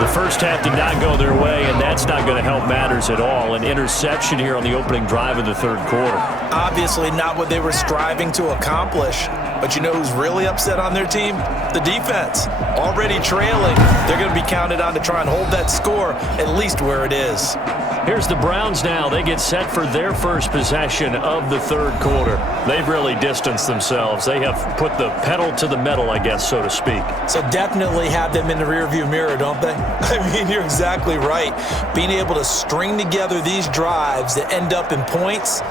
The first half did not go their way, and that's not going to help matters at all. An interception here on the opening drive of the 3rd quarter. Obviously not what they were striving to accomplish. But you know who's really upset on their team? The defense. Already trailing. They're going to be counted on to try and hold that score at least where it is. Here's the Browns now. They get set for their first possession of the 3rd quarter. They've really distanced themselves. They have put the pedal to the metal, I guess, so to speak. So definitely have them in the rearview mirror, don't they? I mean, you're exactly right. Being able to string together these drives that end up in points,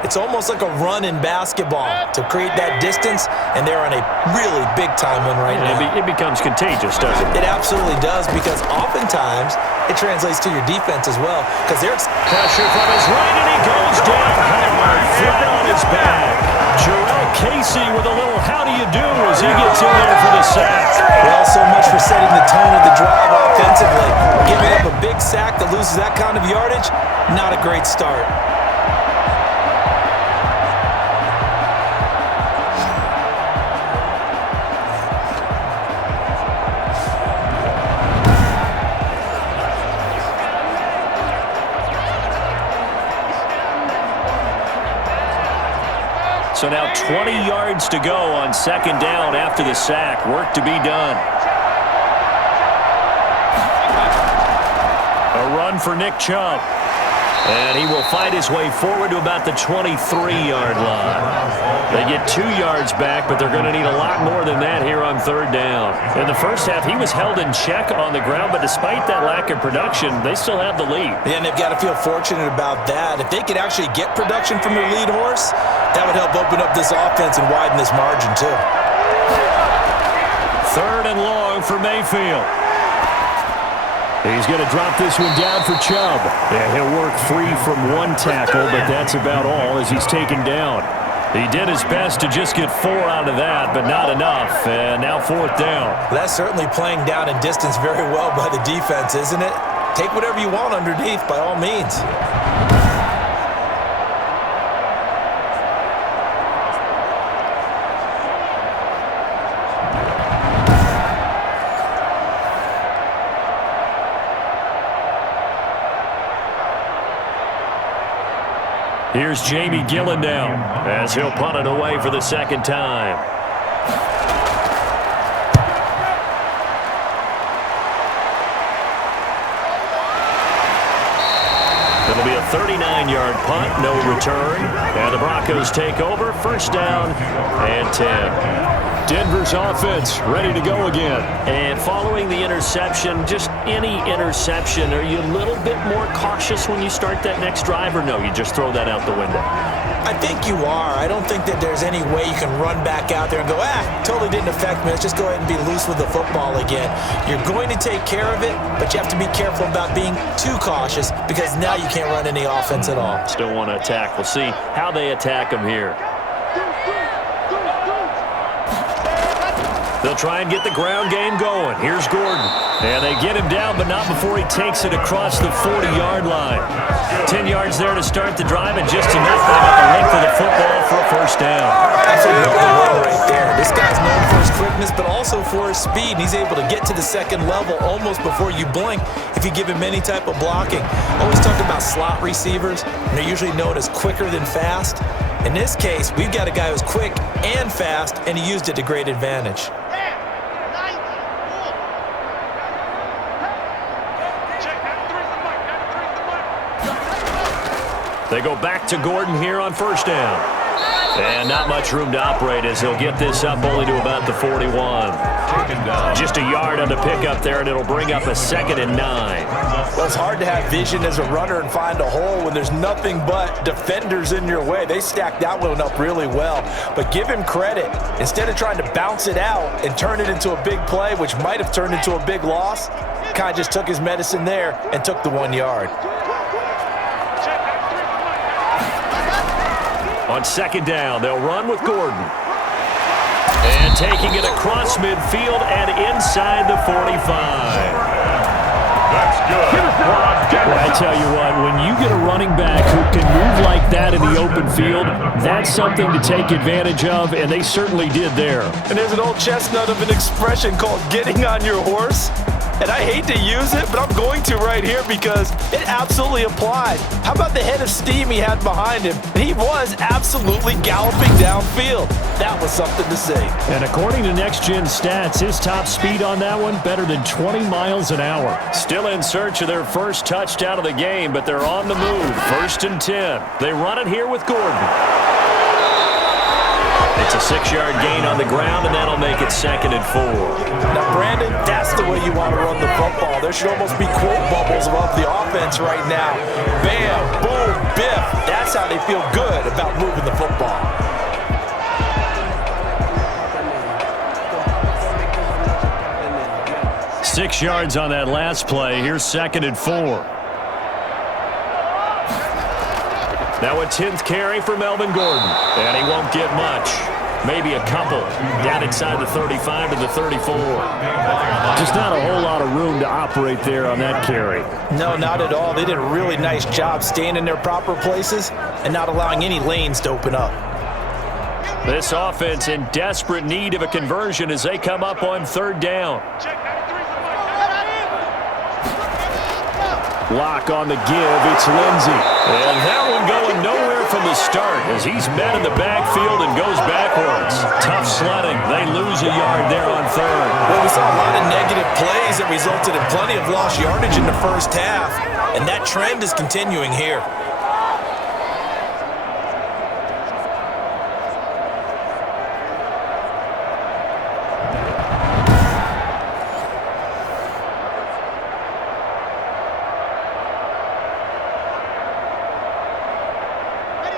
it's almost like a run in basketball to create that distance, and they're on a really big-time one right now. It becomes contagious, doesn't it? It absolutely does, because oftentimes it translates to your defense as well. Because there's pressure from his right, and he goes down hard, flat on his back. Jarrell Casey with a little how do you do as he gets in there for the sack. Well, so much for setting the tone of the drive offensively. Giving up a big sack that loses that kind of yardage, not a great start. So now 20 yards to go on 2nd down after the sack. Work to be done. A run for Nick Chubb. And he will fight his way forward to about the 23-yard line. They get 2 yards back, but they're going to need a lot more than that here on 3rd down. In the first half, he was held in check on the ground, but despite that lack of production, they still have the lead. Yeah, and they've got to feel fortunate about that. If they could actually get production from their lead horse, that would help open up this offense and widen this margin too. 3rd and long for Mayfield. He's going to drop this one down for Chubb. Yeah, he'll work free from one tackle, but that's about all as he's taken down. He did his best to just get 4 out of that, but not enough. And now 4th down. That's certainly playing down in distance very well by the defense, isn't it? Take whatever you want underneath, by all means. Here's Jamie Gillen now as he'll punt it away for the second time. It'll be a 39-yard punt, no return. And the Broncos take over, first down and 10. Denver's offense ready to go again. And following the interception, just any interception, are you a little bit more cautious when you start that next drive, or no, you just throw that out the window? I think you are. I don't think that there's any way you can run back out there and go, totally didn't affect me. Let's just go ahead and be loose with the football again. You're going to take care of it, but you have to be careful about being too cautious because now you can't run any offense at all. Still want to attack. We'll see how they attack them here. They'll try and get the ground game going. Here's Gordon. And they get him down, but not before he takes it across the 40-yard line. 10 yards there to start the drive, and just enough to about the length of the football for a first down. That's a real run right there. This guy's known for his quickness, but also for his speed. And he's able to get to the second level almost before you blink if you give him any type of blocking. Always talk about slot receivers, and they're usually known as quicker than fast. In this case, we've got a guy who's quick and fast, and he used it to great advantage. They go back to Gordon here on first down. And not much room to operate as he'll get this up only to about the 41. Just a yard on the pickup there, and it'll bring up a 2nd and 9. Well, it's hard to have vision as a runner and find a hole when there's nothing but defenders in your way. They stacked that one up really well. But give him credit. Instead of trying to bounce it out and turn it into a big play, which might have turned into a big loss, kind of just took his medicine there and took the 1 yard. On second down, they'll run with Gordon. And taking it across midfield and inside the 45. That's good. Well, I tell you what, when you get a running back who can move like that in the open field, that's something to take advantage of, and they certainly did there. And there's an old chestnut of an expression called getting on your horse. And I hate to use it, but I'm going to right here because it absolutely applied. How about the head of steam he had behind him? And he was absolutely galloping downfield. That was something to see. And according to Next Gen Stats, his top speed on that one, better than 20 miles an hour. Still in search of their first touchdown of the game, but they're on the move. 1st and 10. They run it here with Gordon. It's a 6-yard gain on the ground, and that'll make it 2nd and 4. Now, Brandon, that's the way you want to run the football. There should almost be quote bubbles above the offense right now. Bam, boom, biff. That's how they feel good about moving the football. Six yards on that last play. Here's 2nd and 4. Now a 10th carry for Melvin Gordon. And he won't get much. Maybe a couple. Down inside the 35 to the 34. Just not a whole lot of room to operate there on that carry. No, not at all. They did a really nice job staying in their proper places and not allowing any lanes to open up. This offense in desperate need of a conversion as they come up on 3rd down. Lock on the give, it's Lindsey. And that one going nowhere from the start as he's met in the backfield and goes backwards. Tough sledding. They lose a yard there on 3rd. Well, we saw a lot of negative plays that resulted in plenty of lost yardage in the first half, and that trend is continuing here.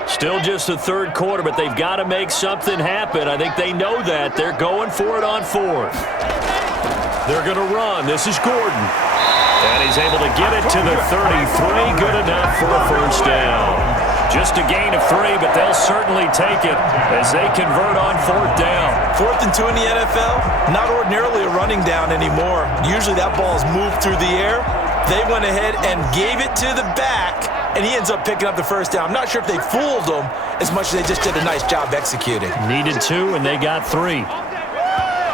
Still just the 3rd quarter, but they've got to make something happen. I think they know that. They're going for it on 4th. They're going to run. This is Gordon. And he's able to get it to the 33. Good enough for a first down. Just a gain of 3, but they'll certainly take it as they convert on 4th down. 4th and 2 in the NFL, not ordinarily a running down anymore. Usually that ball is moved through the air. They went ahead and gave it to the back, and he ends up picking up the first down. I'm not sure if they fooled him as much as they just did a nice job executing. Needed 2, and they got 3.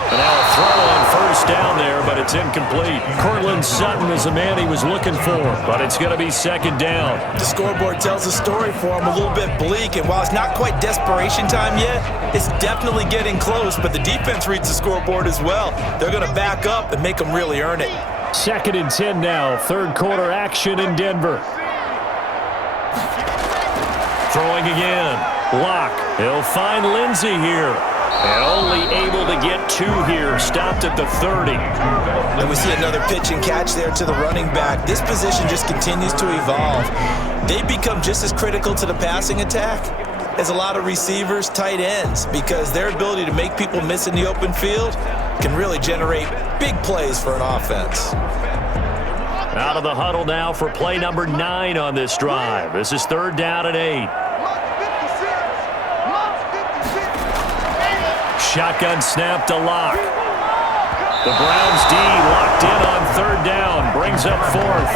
And now a throw on first down there, but it's incomplete. Cortland Sutton is the man he was looking for, but it's going to be second down. The scoreboard tells a story for him, a little bit bleak, and while it's not quite desperation time yet, it's definitely getting close, but the defense reads the scoreboard as well. They're going to back up and make them really earn it. 2nd and 10 now, third quarter action in Denver. Throwing again. Locke. He'll find Lindsey here. And only able to get 2 here. Stopped at the 30. And we see another pitch and catch there to the running back. This position just continues to evolve. They become just as critical to the passing attack as a lot of receivers, tight ends, because their ability to make people miss in the open field can really generate big plays for an offense. Out of the huddle now for play number 9 on this drive. This is 3rd down and 8. Shotgun snap to Locke. The Browns D locked in on 3rd down. Brings up 4th.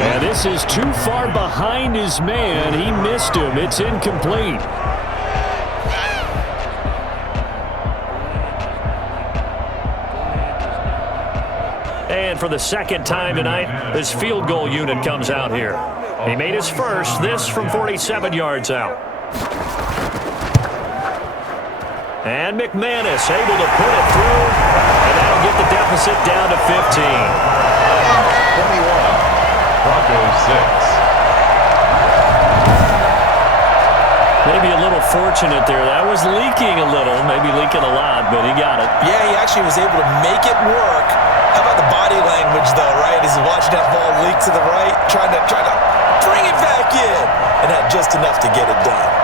And this is too far behind his man. He missed him. It's incomplete. And for the 2nd time tonight, this field goal unit comes out here. He made his first, this from 47 yards out. And McManus able to put it through, and that'll get the deficit down to 15. 21, Broncos 6. Maybe a little fortunate there. That was leaking a little, maybe leaking a lot, but he got it. Yeah, he actually was able to make it work. How about the body language, though, right? As he watched that ball leak to the right, trying to bring it back in, and had just enough to get it done.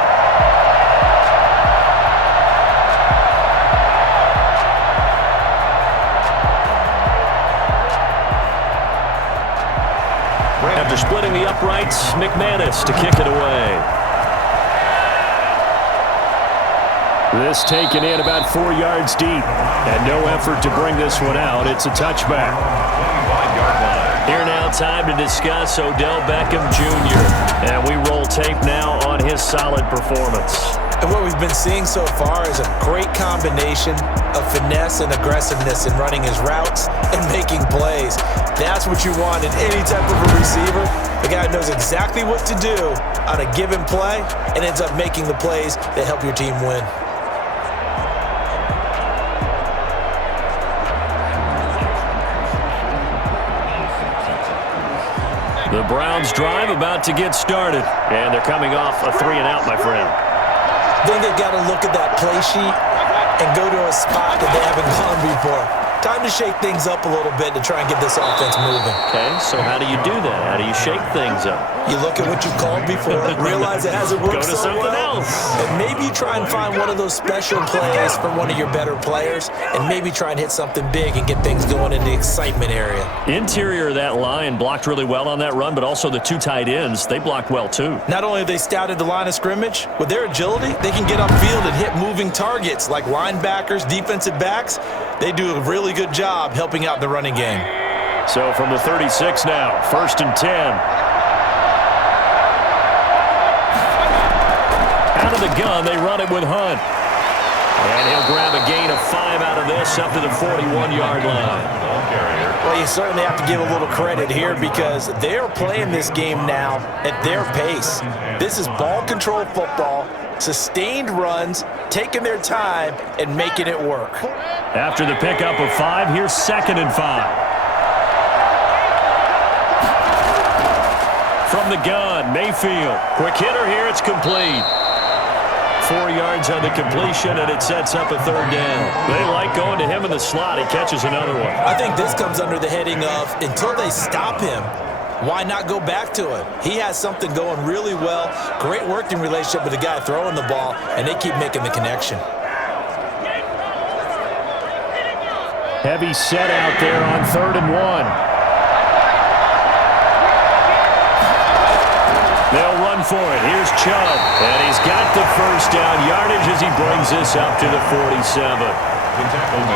After splitting the uprights, McManus to kick it away. This taken in about 4 yards deep. And no effort to bring this one out. It's a touchback. 25-yard line. Here now, time to discuss Odell Beckham Jr. And we roll tape now on his solid performance. And what we've been seeing so far is a great combination of finesse and aggressiveness in running his routes and making plays. That's what you want in any type of a receiver. The guy knows exactly what to do on a given play and ends up making the plays that help your team win. The Browns drive about to get started. And they're coming off a 3-and-out, my friend. I think they've got to look at that play sheet and go to a spot that they haven't gone before. Time to shake things up a little bit to try and get this offense moving. Okay, so how do you do that? How do you shake things up? You look at what you called before, realize it hasn't worked Go to so something well, else. and maybe you try and find one of those special plays from one of your better players, and maybe try and hit something big and get things going in the excitement area. Interior of that line blocked really well on that run, but also the 2 tight ends, they blocked well too. Not only have they scouted the line of scrimmage, with their agility, they can get upfield and hit moving targets like linebackers, defensive backs. They do a really good job helping out the running game. So from the 36 now, 1st and 10. Out of the gun, they run it with Hunt. And he'll grab a gain of 5 out of this up to the 41-yard line. Well, you certainly have to give a little credit here because they're playing this game now at their pace. This is ball control football, sustained runs, taking their time, and making it work. After the pickup of 5, here's 2nd and 5. From the gun, Mayfield. Quick hitter here, it's complete. 4 yards on the completion, and it sets up a 3rd down. They like going to him in the slot. He catches another one. I think this comes under the heading of, until they stop him, why not go back to him? He has something going really well. Great working relationship with the guy throwing the ball, and they keep making the connection. Heavy set out there on 3rd and 1. They'll run for it. Here's Chubb. And he's got the 1st down yardage as he brings this up to the 47.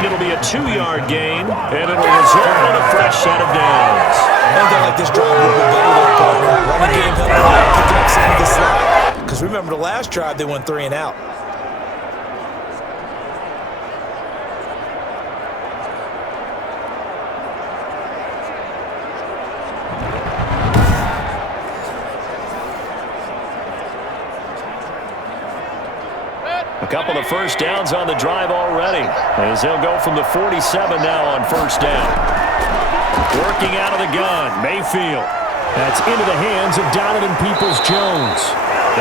It'll be a 2-yard gain, and it'll result in a fresh set of downs. I think like this drive a little bit better than partner. Running game helped them out, picking up some of the slack. Because remember the last drive, they went 3-and-out. A couple of first downs on the drive already, as they'll go from the 47 now on first down. Working out of the gun, Mayfield. That's into the hands of Donovan Peoples-Jones.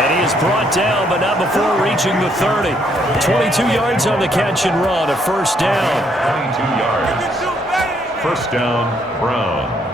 And he is brought down, but not before reaching the 30. 22 yards on the catch and run, a first down. 22 yards. First down, Browns.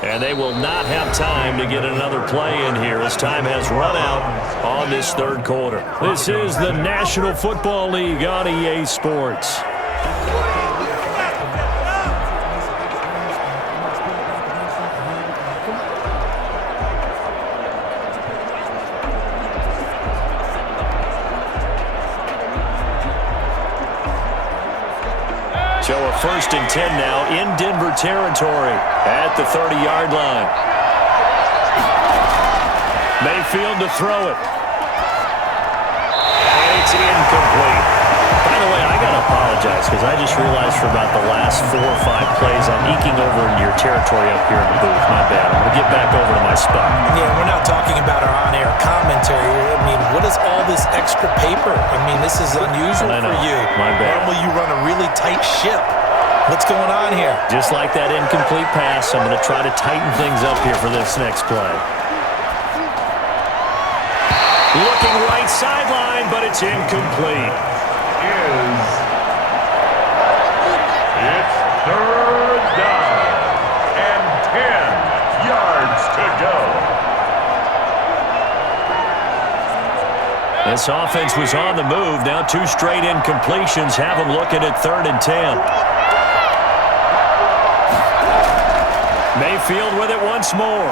And they will not have time to get another play in here as time has run out on this third quarter. This is the National Football League on EA Sports. So a 1st and 10 now in Denver territory at the 30-yard line. Mayfield to throw it. And it's incomplete. By the way, I got to apologize because I just realized for about the last 4 or 5 plays I'm eking over into your territory up here in the booth. My bad. I'm going to get back over to my spot. Yeah, we're not talking about our on-air commentary. I mean, what is all this extra paper? I mean, this is unusual for you. My bad. Normally you run a really tight ship. What's going on here? Just like that incomplete pass, I'm going to try to tighten things up here for this next play. Looking right sideline, but it's incomplete. It's third down and 10 yards to go. This offense was on the move. Now 2 straight incompletions have them looking at 3rd and 10. Mayfield with it once more.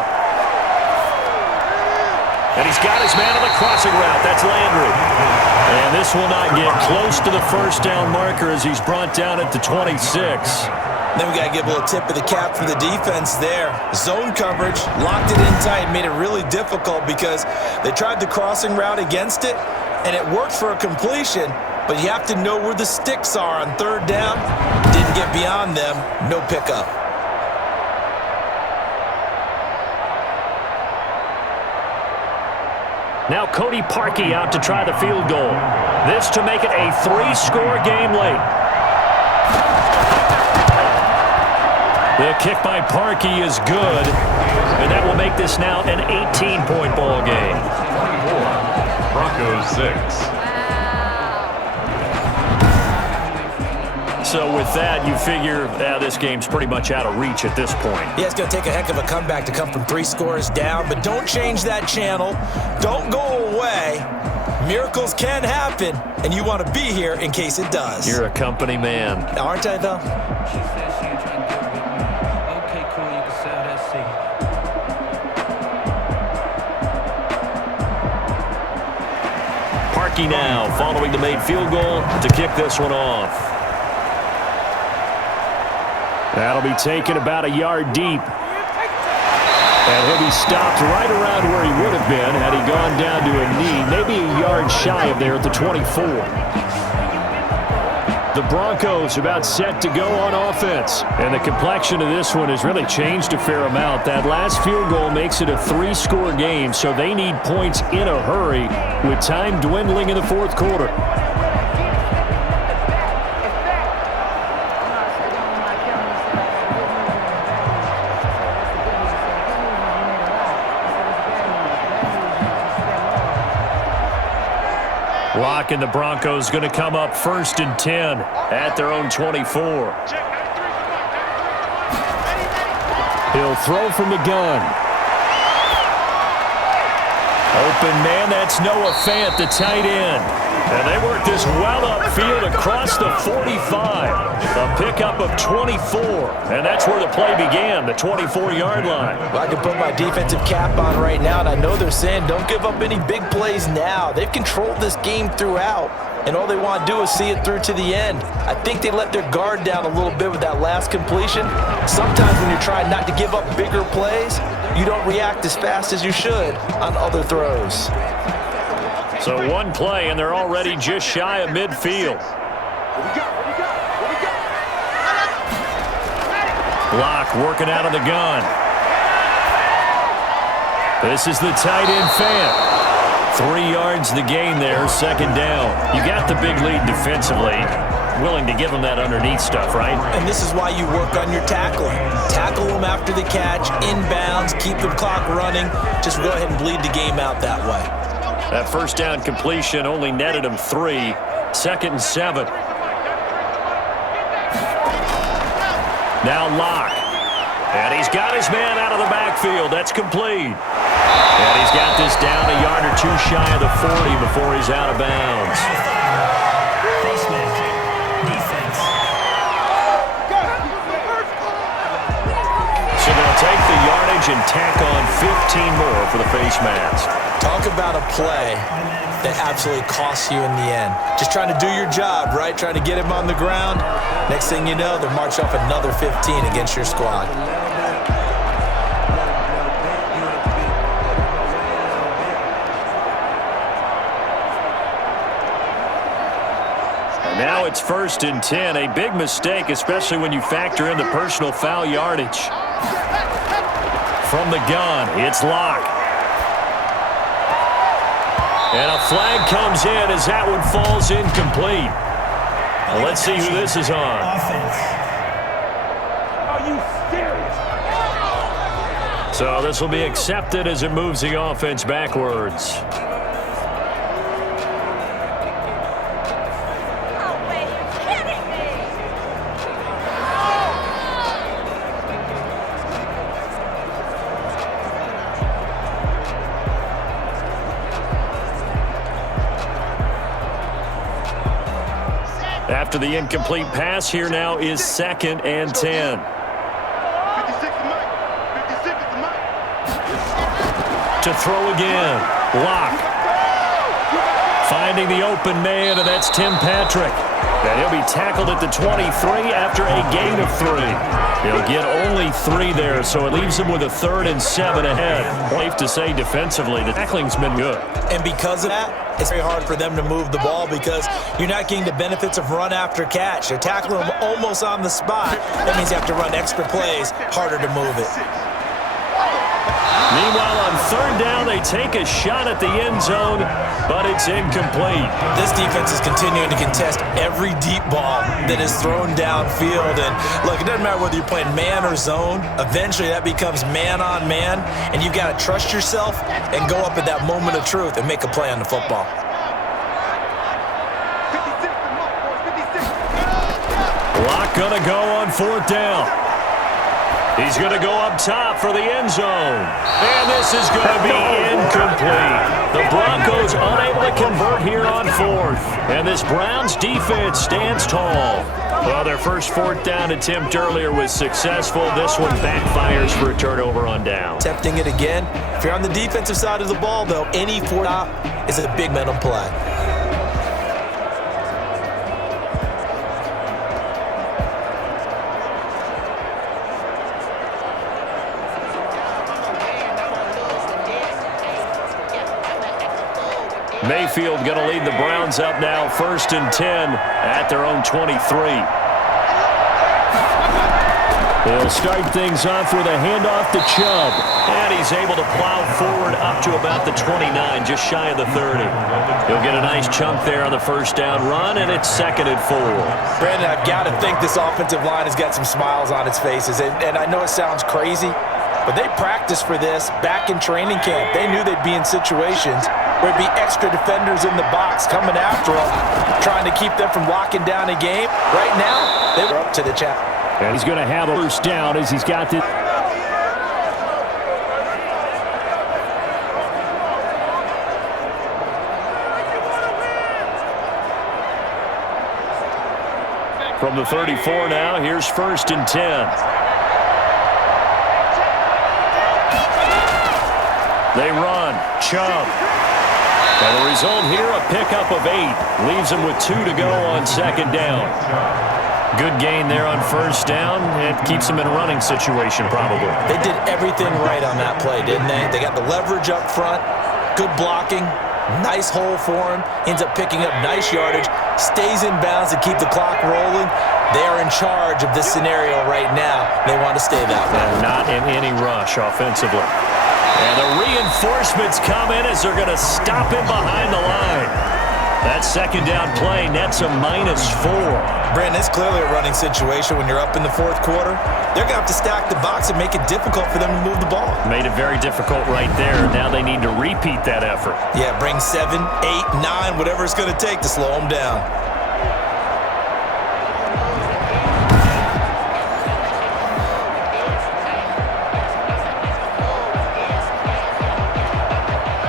And he's got his man on the crossing route. That's Landry. And this will not get close to the first down marker as he's brought down at the 26. Then we got to give a little tip of the cap for the defense there. Zone coverage, locked it in tight, made it really difficult because they tried the crossing route against it, and it worked for a completion, but you have to know where the sticks are on 3rd down. Didn't get beyond them, no pickup. Now Cody Parkey out to try the field goal. This to make it a 3-score game late. The kick by Parkey is good, and that will make this now an 18-point ball game. 24, Broncos 6. So with that, you figure this game's pretty much out of reach at this point. Yeah, it's going to take a heck of a comeback to come from 3 scores down, but don't change that channel. Don't go away. Miracles can happen, and you want to be here in case it does. You're a company man. Aren't I, though? Okay, cool, you can sell that seat. Parkey now following the made field goal to kick this one off. That'll be taken about a yard deep. And he'll be stopped right around where he would have been had he gone down to a knee, maybe a yard shy of there at the 24. The Broncos about set to go on offense. And the complexion of this one has really changed a fair amount. That last field goal makes it a 3-score game, so they need points in a hurry with time dwindling in the 4th quarter. Lock and the Broncos going to come up 1st and 10 at their own 24. He'll throw from the gun. Open man, that's Noah Fant, the tight end. And they work this well upfield across the 45. A pickup of 24. And that's where the play began, the 24-yard line. Well, I can put my defensive cap on right now, and I know they're saying don't give up any big plays now. They've controlled this game throughout. and all they want to do is see it through to the end. I think they let their guard down a little bit with that last completion. Sometimes when you're trying not to give up bigger plays, you don't react as fast as you should on other throws. So one play, and they're already just shy of midfield. Locke working out of the gun. This is the tight end fan. 3 yards the gain there, second down. You got the big lead defensively. Willing to give them that underneath stuff, right? And this is why you work on your tackling. Tackle them after the catch, inbounds, keep the clock running. Just go ahead and bleed the game out that way. That first down completion only netted him 3. 2nd and 7. Now Locke. And he's got his man out of the backfield. That's complete. And he's got this down a yard or 2 shy of the 40 before he's out of bounds. So they'll take the yardage and tack on 15 more for the face mask. Talk about a play that absolutely costs you in the end. Just trying to do your job, right? Trying to get him on the ground. Next thing you know, they're marching off another 15 against your squad. Now it's 1st and 10. A big mistake, especially when you factor in the personal foul yardage. From the gun, it's Locke. And a flag comes in as that one falls incomplete. Well, let's see who this is on. Are you serious? So this will be accepted as it moves the offense backwards. After the incomplete pass, here now is 2nd and 10. To throw again, Locke. Finding the open man, and that's Tim Patrick. And he'll be tackled at the 23 after a gain of 3. He'll get only 3 there, so it leaves him with a 3rd and 7 ahead. Safe to say defensively, the tackling's been good. And because of that, it's very hard for them to move the ball because you're not getting the benefits of run after catch. They're tackling them almost on the spot. That means you have to run extra plays, harder to move it. Meanwhile, on 3rd down, they take a shot at the end zone, but it's incomplete. This defense is continuing to contest every deep ball that is thrown downfield. And look, it doesn't matter whether you're playing man or zone. Eventually, that becomes man on man, and you've got to trust yourself and go up at that moment of truth and make a play on the football. Locke gonna go on 4th down. He's going to go up top for the end zone. And this is going to be incomplete. The Broncos unable to convert here on 4th. And this Browns defense stands tall. Well, their first 4th down attempt earlier was successful. This one backfires for a turnover on down. Attempting it again. If you're on the defensive side of the ball, though, any 4th down is a big mental play. Mayfield going to lead the Browns up now, 1st and 10 at their own 23. They'll start things off with a handoff to Chubb. And he's able to plow forward up to about the 29, just shy of the 30. He'll get a nice chunk there on the 1st down run, and it's 2nd and 4. Brandon, I've got to think this offensive line has got some smiles on its faces. And I know it sounds crazy, but they practiced for this back in training camp. They knew they'd be in situations where it'd be extra defenders in the box coming after them, trying to keep them from locking down a game. Right now, they were up to the challenge. And he's going to have a 1st down as he's got this. From the 34 now, here's 1st and 10. They run. Chubb. And the result here, a pickup of 8. Leaves them with 2 to go on second down. Good gain there on first down. It keeps them in a running situation, probably. They did everything right on that play, didn't they? They got the leverage up front, good blocking, nice hole for him, ends up picking up nice yardage, stays in bounds to keep the clock rolling. They are in charge of this scenario right now. They want to stay that way. And not in any rush offensively. And the reinforcements come in as they're going to stop him behind the line. That second down play nets a -4. Brandon, it's clearly a running situation when you're up in the fourth quarter. They're going to have to stack the box and make it difficult for them to move the ball. Made it very difficult right there. Now they need to repeat that effort. Yeah, bring 7, 8, 9, whatever it's going to take to slow them down.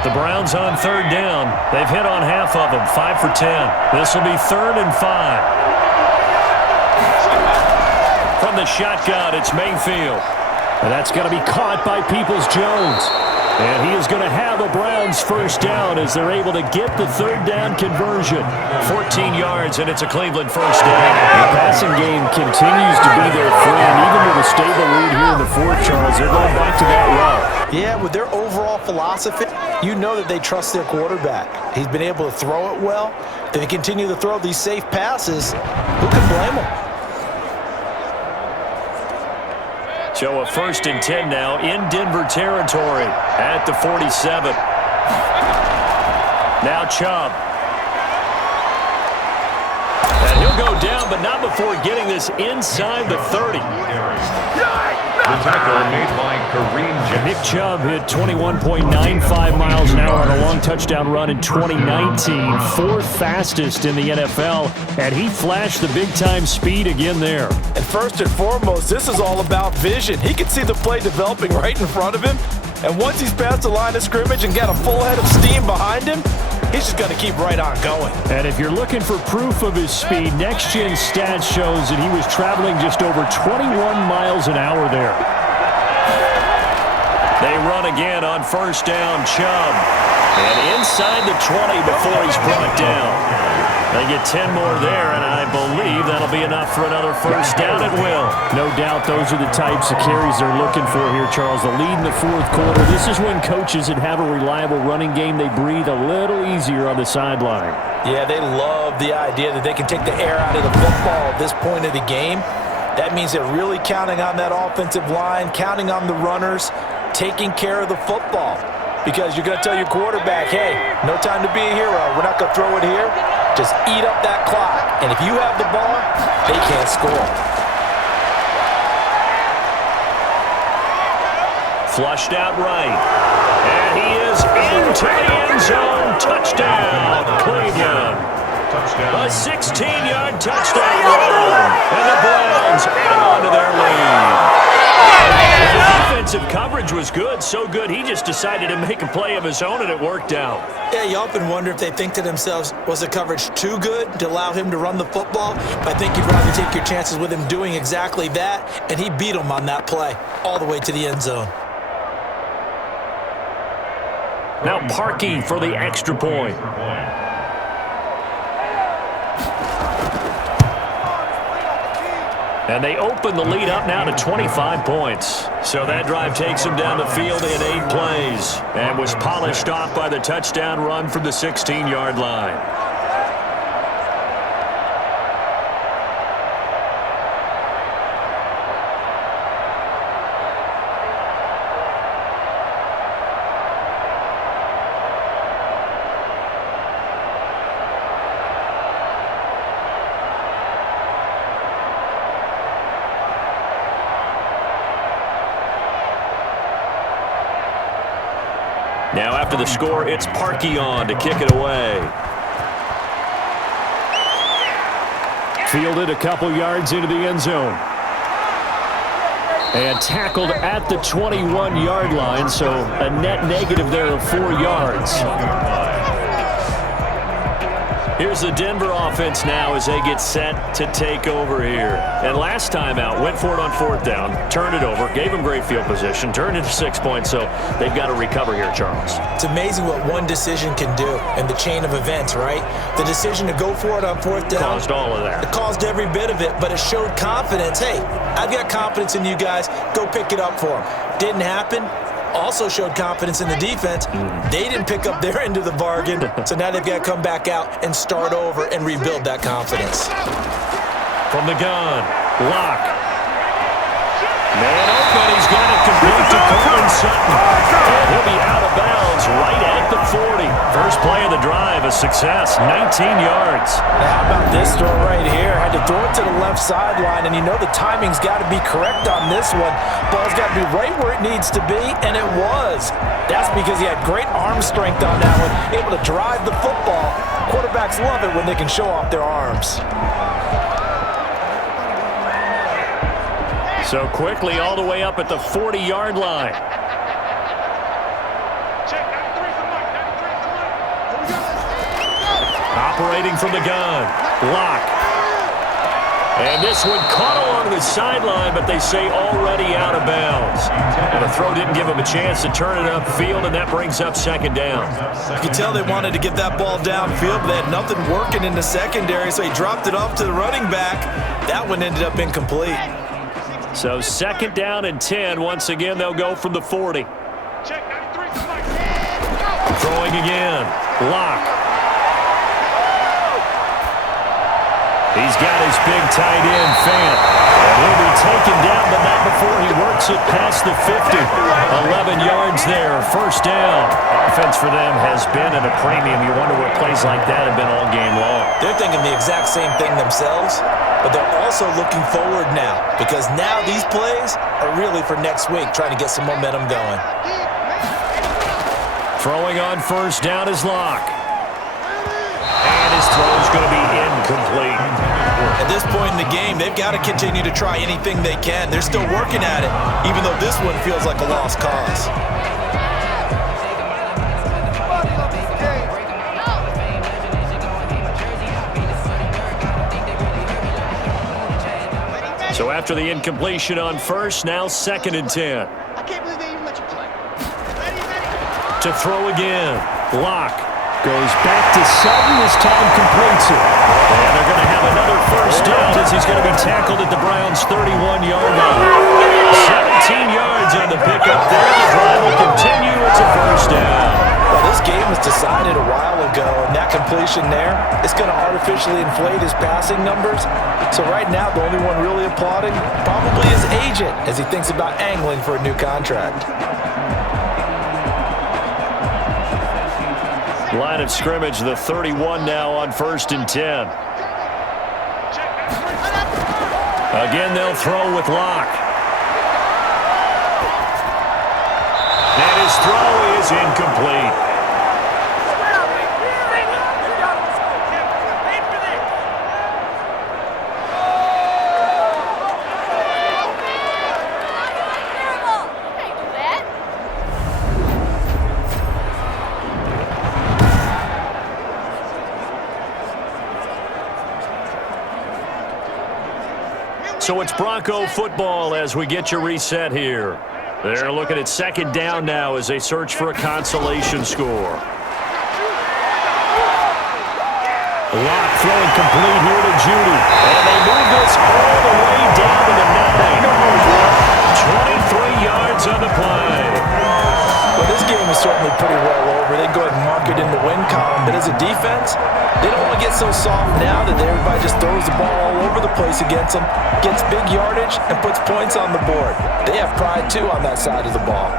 The Browns on third down. They've hit on half of them, 5 for 10. This will be 3rd and 5. From the shotgun, it's Mayfield. And that's going to be caught by Peoples-Jones. And he is going to have the Browns first down as they're able to get the third down conversion. 14 yards, and it's a Cleveland first down. The passing game continues to be their friend. Even with a stable lead here in the fourth, Charles, they're going back to that route. Yeah, with their overall philosophy, you know that they trust their quarterback. He's been able to throw it well. If they continue to throw these safe passes, who can blame them? So a 1st and 10 now in Denver territory at the 47. Now Chubb. And he'll go down, but not before getting this inside the 30. The tackle made by Kareem Jackson. Nick Chubb hit 21.95 miles an hour on a long touchdown run in 2019. 4th fastest in the NFL, and he flashed the big-time speed again there. And first and foremost, this is all about vision. He can see the play developing right in front of him, and once he's past the line of scrimmage and got a full head of steam behind him, he's just going to keep right on going. And if you're looking for proof of his speed, Next Gen Stats shows that he was traveling just over 21 miles an hour there. They run again on first down, Chubb. And inside the 20 before he's brought down. They get 10 more there, and I believe that'll be enough for another first down at will. No doubt those are the types of carries they're looking for here, Charles. The lead in the fourth quarter. This is when coaches that have a reliable running game, they breathe a little easier on the sideline. Yeah, they love the idea that they can take the air out of the football at this point of the game. That means they're really counting on that offensive line, counting on the runners, taking care of the football. Because you're going to tell your quarterback, hey, no time to be a hero. We're not going to throw it here. Just eat up that clock. And if you have the ball, they can't score. Flushed out right. And he is into the end zone. Touchdown, Cleveland. A 16-yard touchdown run. And the Browns hang on to their lead. The defensive coverage was good, so good he just decided to make a play of his own, and it worked out. Yeah, you often wonder if they think to themselves, was the coverage too good to allow him to run the football? But I think you'd rather take your chances with him doing exactly that, and he beat him on that play all the way to the end zone. Now Parkey for the extra point. And they open the lead up now to 25 points. So that drive takes them down the field in 8 plays and was polished off by the touchdown run from the 16-yard line. Now after the score, it's Parkey on to kick it away. Fielded a couple yards into the end zone. And tackled at the 21-yard line, so a net negative there of 4 yards. Here's the Denver offense now as they get set to take over here. And last time out, went for it on 4th down, turned it over, gave them great field position, turned it to 6 points, so they've got to recover here, Charles. It's amazing what one decision can do in the chain of events, right? The decision to go for it on 4th down. Caused all of that. It caused every bit of it, but it showed confidence. Hey, I've got confidence in you guys. Go pick it up for them. Didn't happen. Also showed confidence in the defense. They didn't pick up their end of the bargain, so now they've got to come back out and start over and rebuild that confidence. From the gun, Locke. Man open, he's got it complete to Courtland Sutton. And he'll be out of bounds right at the 40. First play of the drive, a success, 19 yards. Now, how about this throw right here? Had to throw it to the left sideline, and you know the timing's got to be correct on this one. Ball's got to be right where it needs to be, and it was. That's because he had great arm strength on that one, able to drive the football. Quarterbacks love it when they can show off their arms. So quickly all the way up at the 40-yard line. Operating from the gun, Locke. And this one caught along the sideline, but they say already out of bounds. And the throw didn't give him a chance to turn it upfield, and that brings up 2nd down. You could tell they wanted to get that ball downfield, but they had nothing working in the secondary, so he dropped it off to the running back. That one ended up incomplete. So 2nd down and 10. Once again, they'll go from the 40. Throwing again, Locke. He's got his big tight end, Fant. And he'll be taken down, but not before he works it past the 50. 11 yards there, 1st down. Offense for them has been at a premium. You wonder what plays like that have been all game long. They're thinking the exact same thing themselves, but they're also looking forward now, because now these plays are really for next week, trying to get some momentum going. Throwing on 1st down is Locke. And his throw is going to be incomplete. At this point in the game, they've got to continue to try anything they can. They're still working at it, even though this one feels like a lost cause. So after the incompletion on 1st, now 2nd and 10. I can't believe they even let you play. To throw again, Locke. Goes back to Sutton, this time completes it. And they're going to have another 1st down as he's going to be tackled at the Browns' 31-yard line. 17 yards on the pickup there. The drive will continue. It's a 1st down. Well, this game was decided a while ago, and that completion there, it's going to artificially inflate his passing numbers. So right now, the only one really applauding probably his agent as he thinks about angling for a new contract. Line of scrimmage, the 31 now on 1st and 10. Again, they'll throw with Locke. And his throw is incomplete. So it's Bronco football as we get you reset here. They're looking at 2nd down now as they search for a consolation score. Locke throwing complete here to Judy. And they move this all the way down to the 9. 23 yards on the play. Well, this game is certainly pretty well over. They go ahead and mark it in the win column. But as a defense, they don't want to get so soft now that everybody just throws the ball all over the place against them, gets big yardage, and puts points on the board. They have pride, too, on that side of the ball.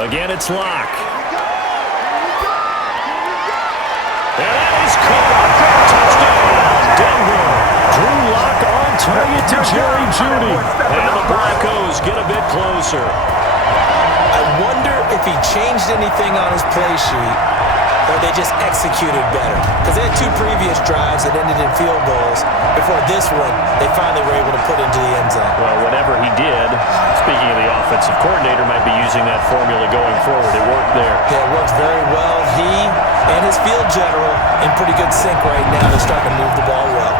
Again, it's Locke. And that is caught. Touchdown, Denver. Drew Locke on target to Jerry Jeudy. And the Broncos get a bit closer. I wonder if he changed anything on his play sheet or they just executed better? Because they had 2 previous drives that ended in field goals. Before this one, they finally were able to put into the end zone. Well, whatever he did, speaking of the offensive coordinator, might be using that formula going forward. It worked there. Yeah, it works very well. He and his field general in pretty good sync right now. They're starting to move the ball well.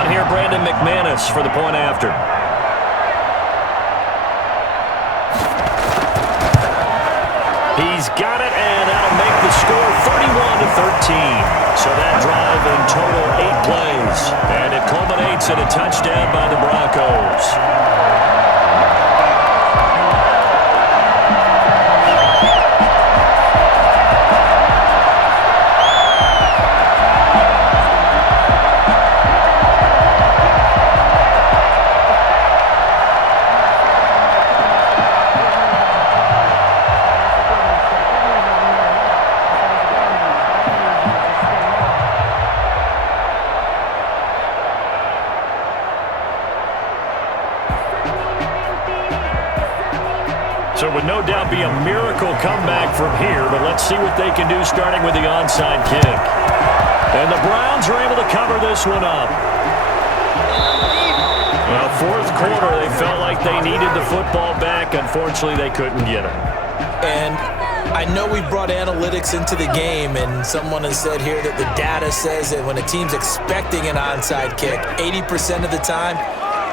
On here, Brandon McManus for the point after. He's got it, and that'll make the score 31-13. So that drive in total 8 plays, and it culminates in a touchdown by the Broncos. So it would no doubt be a miracle comeback from here, but let's see what they can do starting with the onside kick. And the Browns are able to cover this one up. Well, fourth quarter, they felt like they needed the football back. Unfortunately, they couldn't get it. And I know we brought analytics into the game, and someone has said here that the data says that when a team's expecting an onside kick, 80% of the time,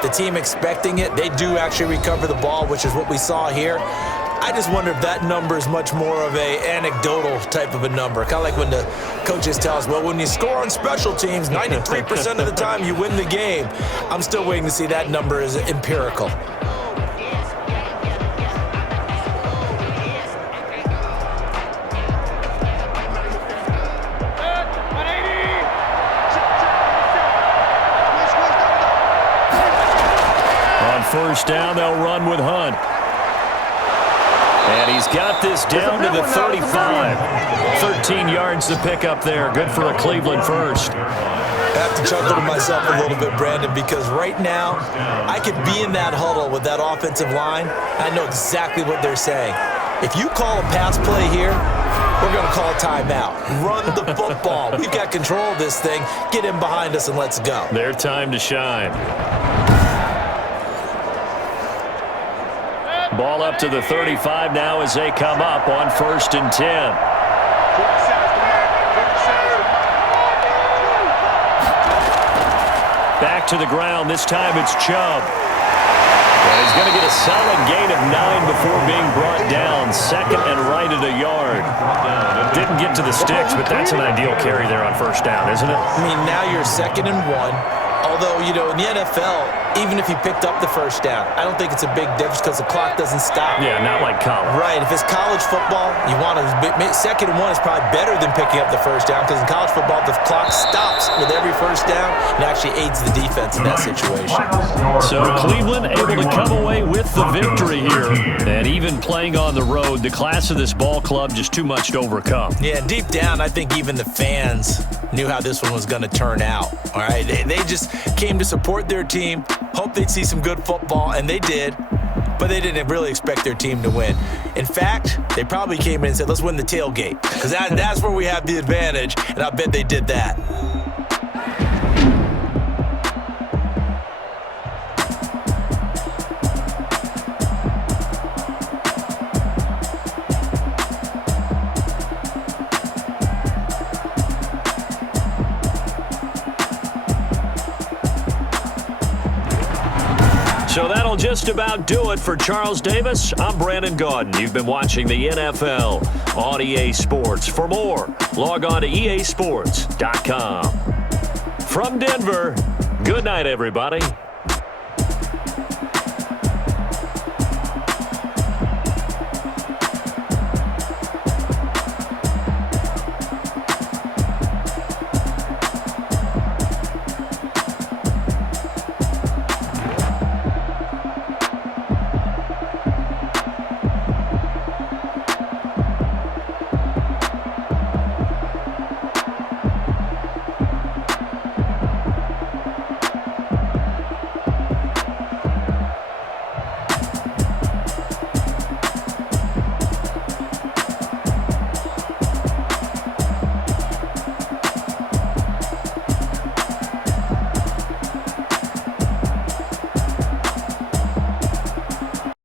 the team expecting it, they do actually recover the ball, which is what we saw here. I just wonder if that number is much more of a anecdotal type of a number. Kind of like when the coaches tell us, well, when you score on special teams, 93% of the time you win the game. I'm still waiting to see that number is empirical. First down, they'll run with Hunt. And he's got this down to the 35. 13 yards to pick up there. Good for a Cleveland first. I have to chuckle to myself a little bit, Brandon, because right now I could be in that huddle with that offensive line. I know exactly what they're saying. If you call a pass play here, we're going to call a timeout. Run the football. We've got control of this thing. Get in behind us and let's go. Their time to shine. Ball up to the 35 now as they come up on 1st and 10. Back to the ground. This time it's Chubb. And he's going to get a solid gain of 9 before being brought down. 2nd and right at a yard. Didn't get to the sticks, but that's an ideal carry there on 1st down, isn't it? I mean, now you're 2nd and 1. Although, you know, in the NFL, even if he picked up the 1st down, I don't think it's a big difference because the clock doesn't stop. Yeah, not like college. Right. If it's college football, you want to 2nd and 1 is probably better than picking up the 1st down because in college football, the clock stops with every 1st down and actually aids the defense in that situation. So Cleveland able to come away with the victory here. And even playing on the road, the class of this ball club just too much to overcome. Yeah, deep down, I think even the fans knew how this one was going to turn out. All right, they just came to support their team, hoped they'd see some good football, and they did, but they didn't really expect their team to win. In fact, they probably came in and said, let's win the tailgate, because that's where we have the advantage, and I bet they did that. So that'll just about do it for Charles Davis. I'm Brandon Gaudin. You've been watching the NFL on EA Sports. For more, log on to easports.com. From Denver, good night, everybody.